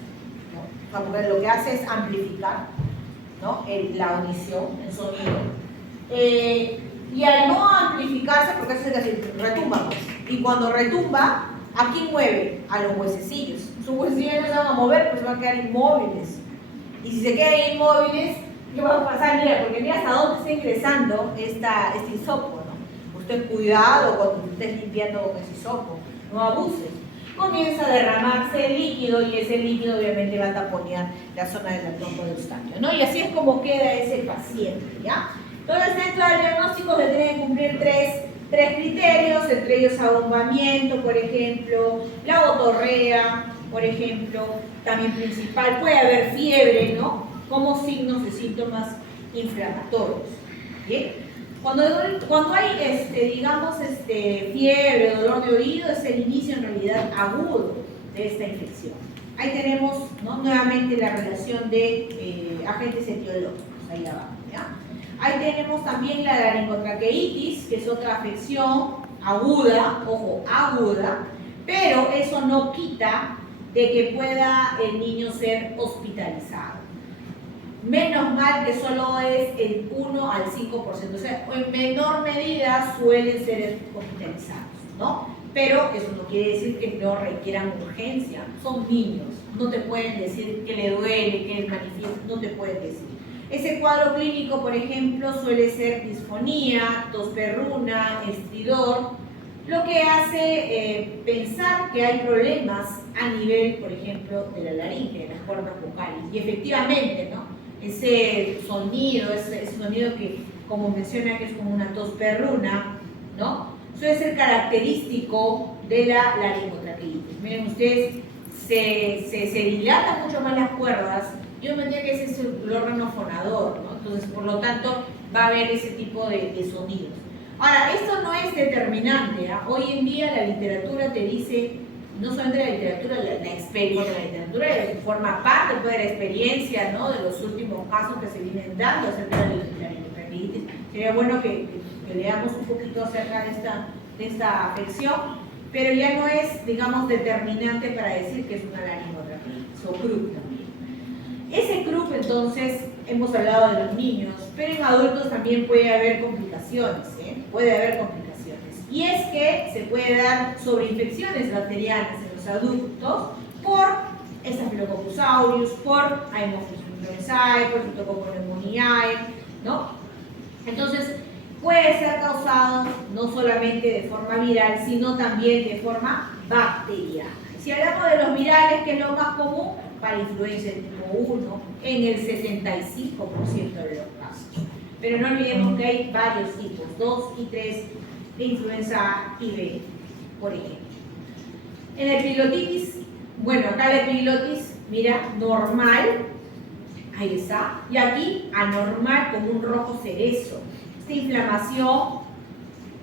¿no? porque lo que hace es amplificar, ¿no? La audición, el sonido. Y al no amplificarse, porque eso es decir, retumba, pues. Y cuando retumba, ¿a quién mueve? A los huesecillos. Sus huesecillos no se van a mover, pues se van a quedar inmóviles. Y si se quedan inmóviles, ¿qué va a pasar? Mira, porque mira hasta dónde está ingresando este hisopo, ¿no? Usted cuidado cuando esté limpiando con ese hisopo, no abuse. Comienza a derramarse el líquido y ese líquido obviamente va a taponear la zona de la trompa de Eustaquio, ¿no? Y así es como queda ese paciente, ¿ya? Entonces, dentro del diagnóstico se tienen que cumplir tres criterios, entre ellos abombamiento, por ejemplo, la otorrea, por ejemplo, también principal, puede haber fiebre, ¿no? Como signos de síntomas inflamatorios, ¿bien? Cuando hay, digamos, fiebre, dolor de oído, es el inicio en realidad agudo de esta infección. Ahí tenemos, ¿no?, nuevamente la relación de agentes etiológicos, ahí abajo, ¿ya? Ahí tenemos también la laringotraqueitis, que es otra afección aguda, ojo, aguda, pero eso no quita de que pueda el niño ser hospitalizado. Menos mal que solo es el 1 al 5%, o sea, en menor medida suelen ser hospitalizados, ¿no? Pero eso no quiere decir que no requieran urgencia, son niños, no te pueden decir que le duele, que manifiesta, no te pueden decir. Ese cuadro clínico, por ejemplo, suele ser disfonía, tos perruna, estridor, lo que hace pensar que hay problemas a nivel, por ejemplo, de la laringe, de las cuerdas vocales. Y efectivamente, ¿no?, ese sonido, ese sonido que, como menciona, que es como una tos perruna, ¿no?, suele ser característico de la laringotraqueitis. Miren ustedes, se dilatan mucho más las cuerdas. Yo me diría que ese es el órgano fonador, ¿no? Entonces, por lo tanto, va a haber ese tipo de sonidos. Ahora, esto no es determinante, ¿eh? Hoy en día la literatura te dice, no solamente la literatura, la experiencia, la literatura forma parte pues, de la experiencia, ¿no?, de los últimos casos que se vienen dando acerca de la laringotraqueitis. Sería bueno que leamos un poquito acerca de esta afección, pero ya no es, digamos, determinante para decir que es una laringotraqueitis o CRUP también. Ese CRUP, entonces, hemos hablado de los niños, pero en adultos también puede haber complicaciones, ¿eh? Puede haber complicaciones. Y es que se puede dar sobreinfecciones bacterianas en los adultos por Staphylococcus aureus, por Haemophilus influenzae, por Streptococcus pneumoniae, ¿no? Entonces, puede ser causado no solamente de forma viral, sino también de forma bacteriana. Si hablamos de los virales, que es lo más común, para influenza de tipo 1, en el 75% de los casos. Pero no olvidemos que hay varios tipos, 2 y 3 de influenza A y B, por ejemplo. En la epiglottitis, bueno, acá la epiglottis, mira, normal, ahí está, y aquí anormal como un rojo cerezo. Esta inflamación,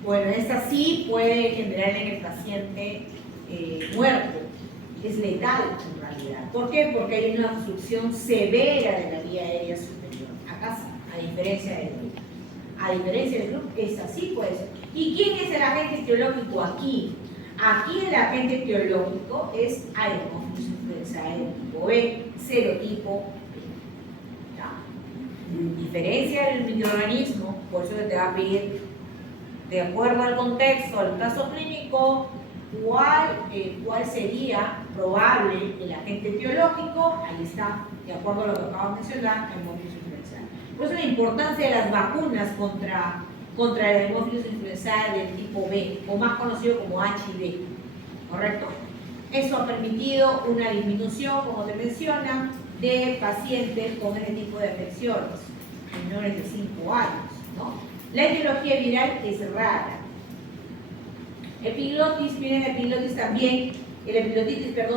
bueno, esta sí puede generar en el paciente muerte, es letal en realidad. ¿Por qué? Porque hay una obstrucción severa de la vía aérea superior. Acá sí, a diferencia del grupo. A diferencia del grupo, es así pues. ¿Y quién es el agente etiológico aquí? Aquí el agente etiológico es Haemophilus influenzae tipo B, serotipo B. ¿Ya? Diferencia del microorganismo, por eso te va a pedir, de acuerdo al contexto, al caso clínico, cuál sería probable el agente etiológico. Ahí está, de acuerdo a lo que acabo de mencionar, Haemophilus influenzae. Por eso la importancia de las vacunas contra el Haemophilus influenzae del tipo B, o más conocido como HIV, ¿correcto? Eso ha permitido una disminución, como te menciona, de pacientes con este tipo de afecciones, menores de 5 años, ¿no? La etiología viral es rara. Epiglottis, miren, epiglottis también,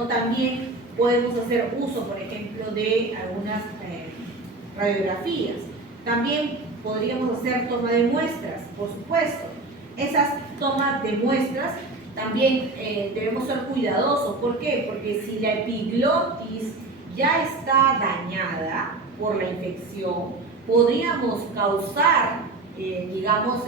también podemos hacer uso, por ejemplo, de algunas radiografías. También podríamos hacer toma de muestras, por supuesto. Esas tomas de muestras también debemos ser cuidadosos. ¿Por qué? Porque si la epiglottis ya está dañada por la infección, podríamos causar, digamos,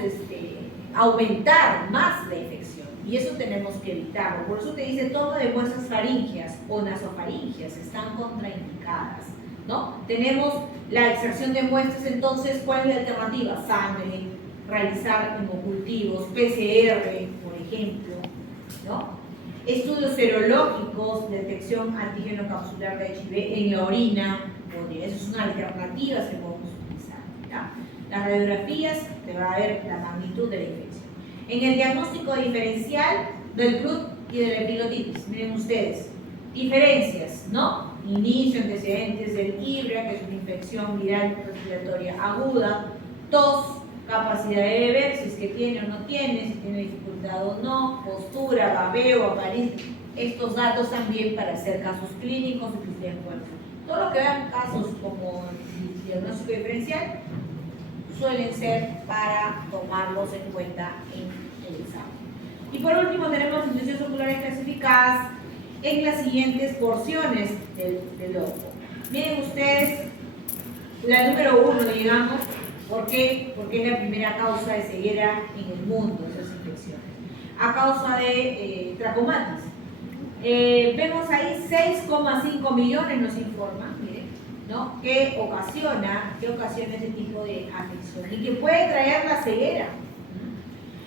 aumentar más la infección. Y eso tenemos que evitarlo. Por eso te dice toma de muestras faríngeas o nasofaríngeas, están contraindicadas, ¿no? Tenemos la extracción de muestras, entonces, ¿cuál es la alternativa? Sangre, realizar hemocultivos, PCR, por ejemplo, ¿no? Estudios serológicos, detección antígeno capsular de HIV en la orina, esas son alternativas que podemos utilizar, ¿ya? Las radiografías te va a ver la magnitud de la infección. En el diagnóstico diferencial del CRUD y de la epilotitis, miren ustedes, diferencias, ¿no? Inicio, antecedentes del IBRA, que es una infección viral respiratoria aguda, tos, capacidad de beber, si es que tiene o no tiene, si tiene dificultad o no, postura, babeo, apariencia, estos datos también para hacer casos clínicos y que estén buenos. Todo lo que vean casos como el diagnóstico diferencial suelen ser para tomarlos en cuenta en el examen. Y por último tenemos infecciones oculares clasificadas en las siguientes porciones del ojo. Miren ustedes, la número 1, digamos, ¿por qué? Porque es la primera causa de ceguera en el mundo, esas infecciones. A causa de tracomatis. Vemos ahí 6,5 millones nos informan, miren, ¿no? que ocasiona ese tipo de afección y que puede traer la ceguera.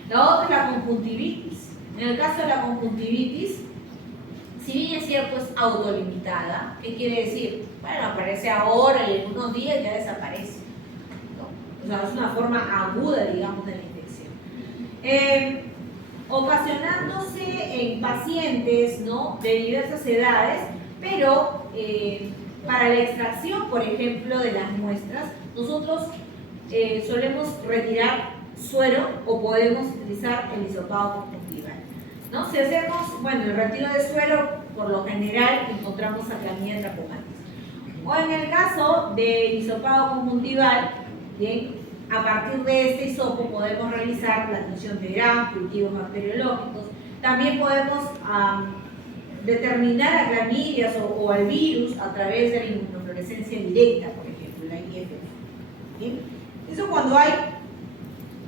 La otra es la conjuntivitis. En el caso de la conjuntivitis, si bien es cierto, es autolimitada, ¿qué quiere decir? Bueno, aparece ahora y en unos días ya desaparece, ¿no? O sea, es una forma aguda, digamos, de la infección. Ocasionándose en pacientes, ¿no? de diversas edades, pero para la extracción, por ejemplo, de las muestras, nosotros solemos retirar suero o podemos utilizar el hisopado conjuntival, ¿no? Si hacemos, bueno, el retiro de suero, por lo general encontramos Aclamida trachomatis. O en el caso del hisopado conjuntival, bien, a partir de este hisopo podemos realizar la admisión de Gram, cultivos bacteriológicos. También podemos determinar a clamidias o al virus a través de la inmunofluorescencia directa, por ejemplo, la IFF. ¿Bien? Eso cuando hay,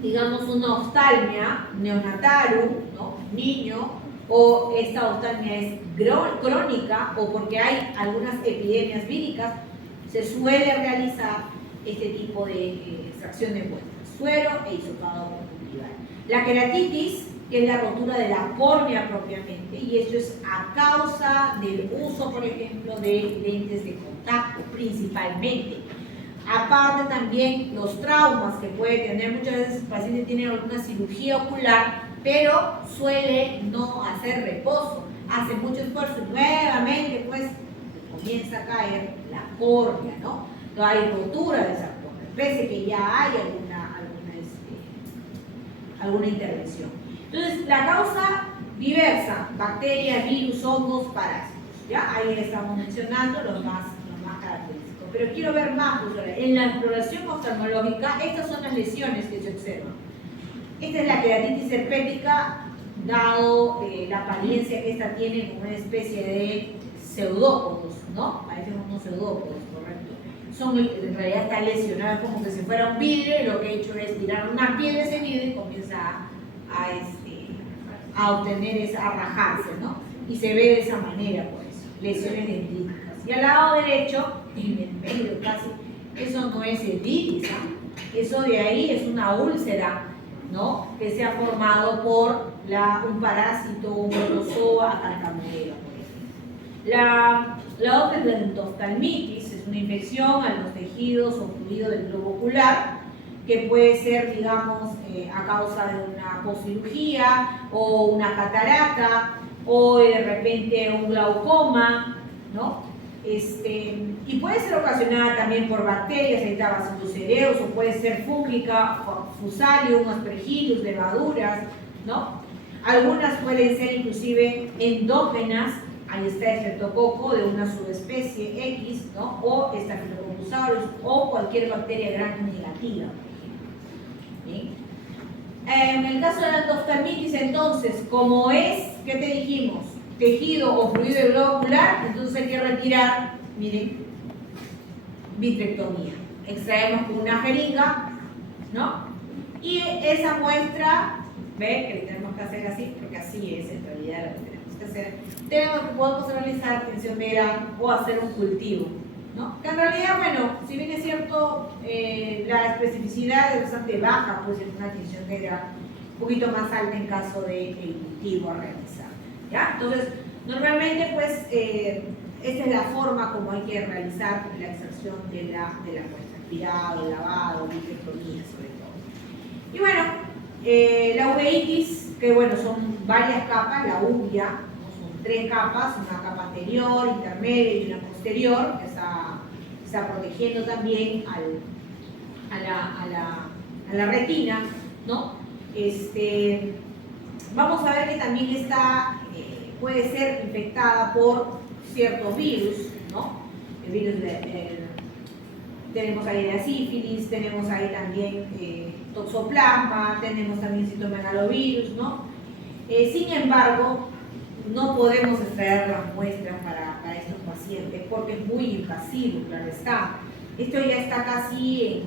digamos, una oftalmia neonatarum, ¿no? niño, o esta oftalmia es crónica o porque hay algunas epidemias víricas, se suele realizar este tipo de extracción de muestras, suero e hisopado conjuntival. La queratitis, que es la rotura de la córnea propiamente, y esto es a causa del uso, por ejemplo, de lentes de contacto, principalmente. Aparte también los traumas que puede tener, muchas veces el paciente tiene alguna cirugía ocular, pero suele no hacer reposo, hace mucho esfuerzo y nuevamente pues comienza a caer la córnea, ¿no? No hay rotura de esa córnea, pese que ya hay alguna intervención. Entonces, la causa diversa, bacterias, virus, hongos, parásitos, ¿ya? Ahí estamos mencionando los más característicos. Pero quiero ver más, profesora. En la exploración oftalmológica, estas son las lesiones que se observan. Esta es la queratitis herpética, dado la apariencia que esta tiene como una especie de pseudópodos, ¿no? Parecen unos pseudópodos, correcto. En realidad está lesionado, como que si fuera un vidrio, y lo que he hecho es tirar una piel de ese vidrio y comienza a obtener a rajarse, ¿no? Y se ve de esa manera, por eso, lesiones dendríticas. Y al lado derecho, en el medio casi, eso no es el iris, ¿no? Eso de ahí es una úlcera, ¿no? Que se ha formado por un parásito, un protozoa, acarcamonera, por ejemplo. La otra es la endoftalmitis, es una infección a los tejidos o fluido del globo ocular, que puede ser, digamos, a causa de una poscirugía o una catarata o de repente un glaucoma, ¿no? Y puede ser ocasionada también por bacterias, ahí está Bacillus cereus, o puede ser fúngica, Fusarium, Aspergillus, levaduras, ¿no? Algunas pueden ser inclusive endógenas, ahí está el Streptococo de una subespecie X, ¿no? O Staphylococcus aureus, o cualquier bacteria gram negativa. ¿Sí? En el caso de la endoftalmitis, entonces, como es, ¿qué te dijimos? Tejido o fluido del globo ocular, entonces hay que retirar, miren, vitrectomía. Extraemos con una jeringa, ¿no? Y esa muestra, ve que le tenemos que hacer así, porque así es en realidad lo que tenemos que hacer. Podemos realizar tensión mera o hacer un cultivo, ¿no? Que en realidad, bueno, si bien es cierto, la especificidad es bastante baja, pues en una tensión mera, un poquito más alta en caso de cultivo a realizar, ¿ya? Entonces, normalmente, pues, esta es la forma como hay que realizar la extracción de la muestra: aspirado, lavado, vitrectomía sobre todo. Y bueno, la uveitis, que bueno, son varias capas, la uvea, ¿no? Son 3 capas, una capa anterior, intermedia y una posterior, que está protegiendo también a la retina, ¿no? Vamos a ver que también puede ser infectada por ciertos virus, ¿no? El virus tenemos ahí la sífilis, tenemos ahí también toxoplasma, tenemos también citomegalovirus, ¿no? Sin embargo, no podemos extraer las muestras para estos pacientes porque es muy invasivo, claro está. Esto ya está casi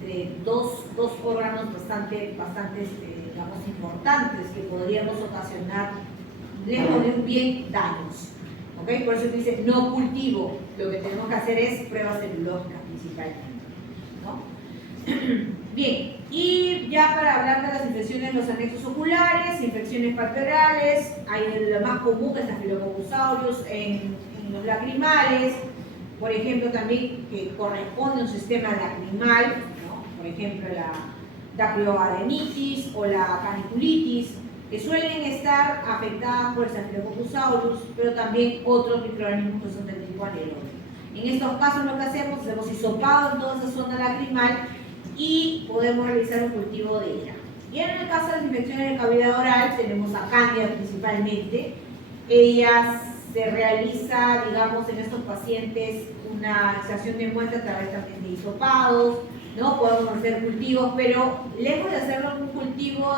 entre dos órganos bastante digamos, importantes que podríamos ocasionar, lejos de un bien, daños. ¿Okay? Por eso dice no cultivo. Lo que tenemos que hacer es pruebas celulógicas principalmente, ¿no? Bien, y ya para hablar de las infecciones en los anexos oculares, infecciones palpebrales, hay la más común que es Staphylococcus aureus en los lacrimales, por ejemplo también que corresponde a un sistema lacrimal, ¿no? Por ejemplo la dacryoadenitis o la caniculitis, que suelen estar afectadas por el Staphylococcus aureus, pero también otros microorganismos que son del tipo anaerobio. En estos casos lo que hacemos hisopado en toda esa zona lacrimal y podemos realizar un cultivo de ella. Y en el caso de las infecciones de cavidad oral, tenemos a Candida principalmente. Ellas se realiza, digamos, en estos pacientes una extracción de muestra a través también de hisopados, ¿no? Podemos hacer cultivos, pero lejos de hacerlo en un cultivo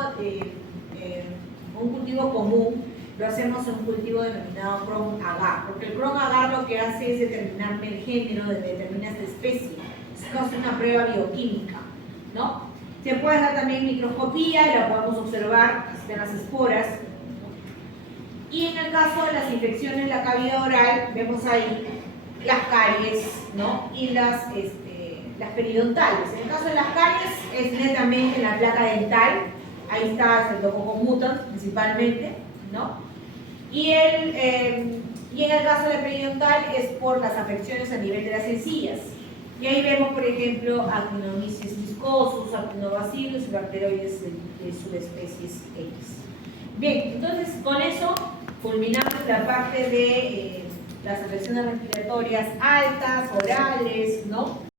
común, lo hacemos en un cultivo denominado Cron-Agar, porque el Cron-Agar lo que hace es determinar el género, determina esta especie, es una prueba bioquímica, ¿no? Se puede hacer también microscopía y la podemos observar, están las esporas, ¿no? Y en el caso de las infecciones de la cavidad oral, vemos ahí las caries, ¿no? Y las periodontales. En el caso de las caries es netamente la placa dental. Ahí está el Streptococcus mutans principalmente, ¿no? Y en el caso de periodontal es por las afecciones a nivel de las encías. Y ahí vemos, por ejemplo, Actinomyces viscosus, Actinobacillus y bacteroides de subespecies X. Bien, entonces con eso culminamos la parte de las afecciones respiratorias altas, orales, ¿no?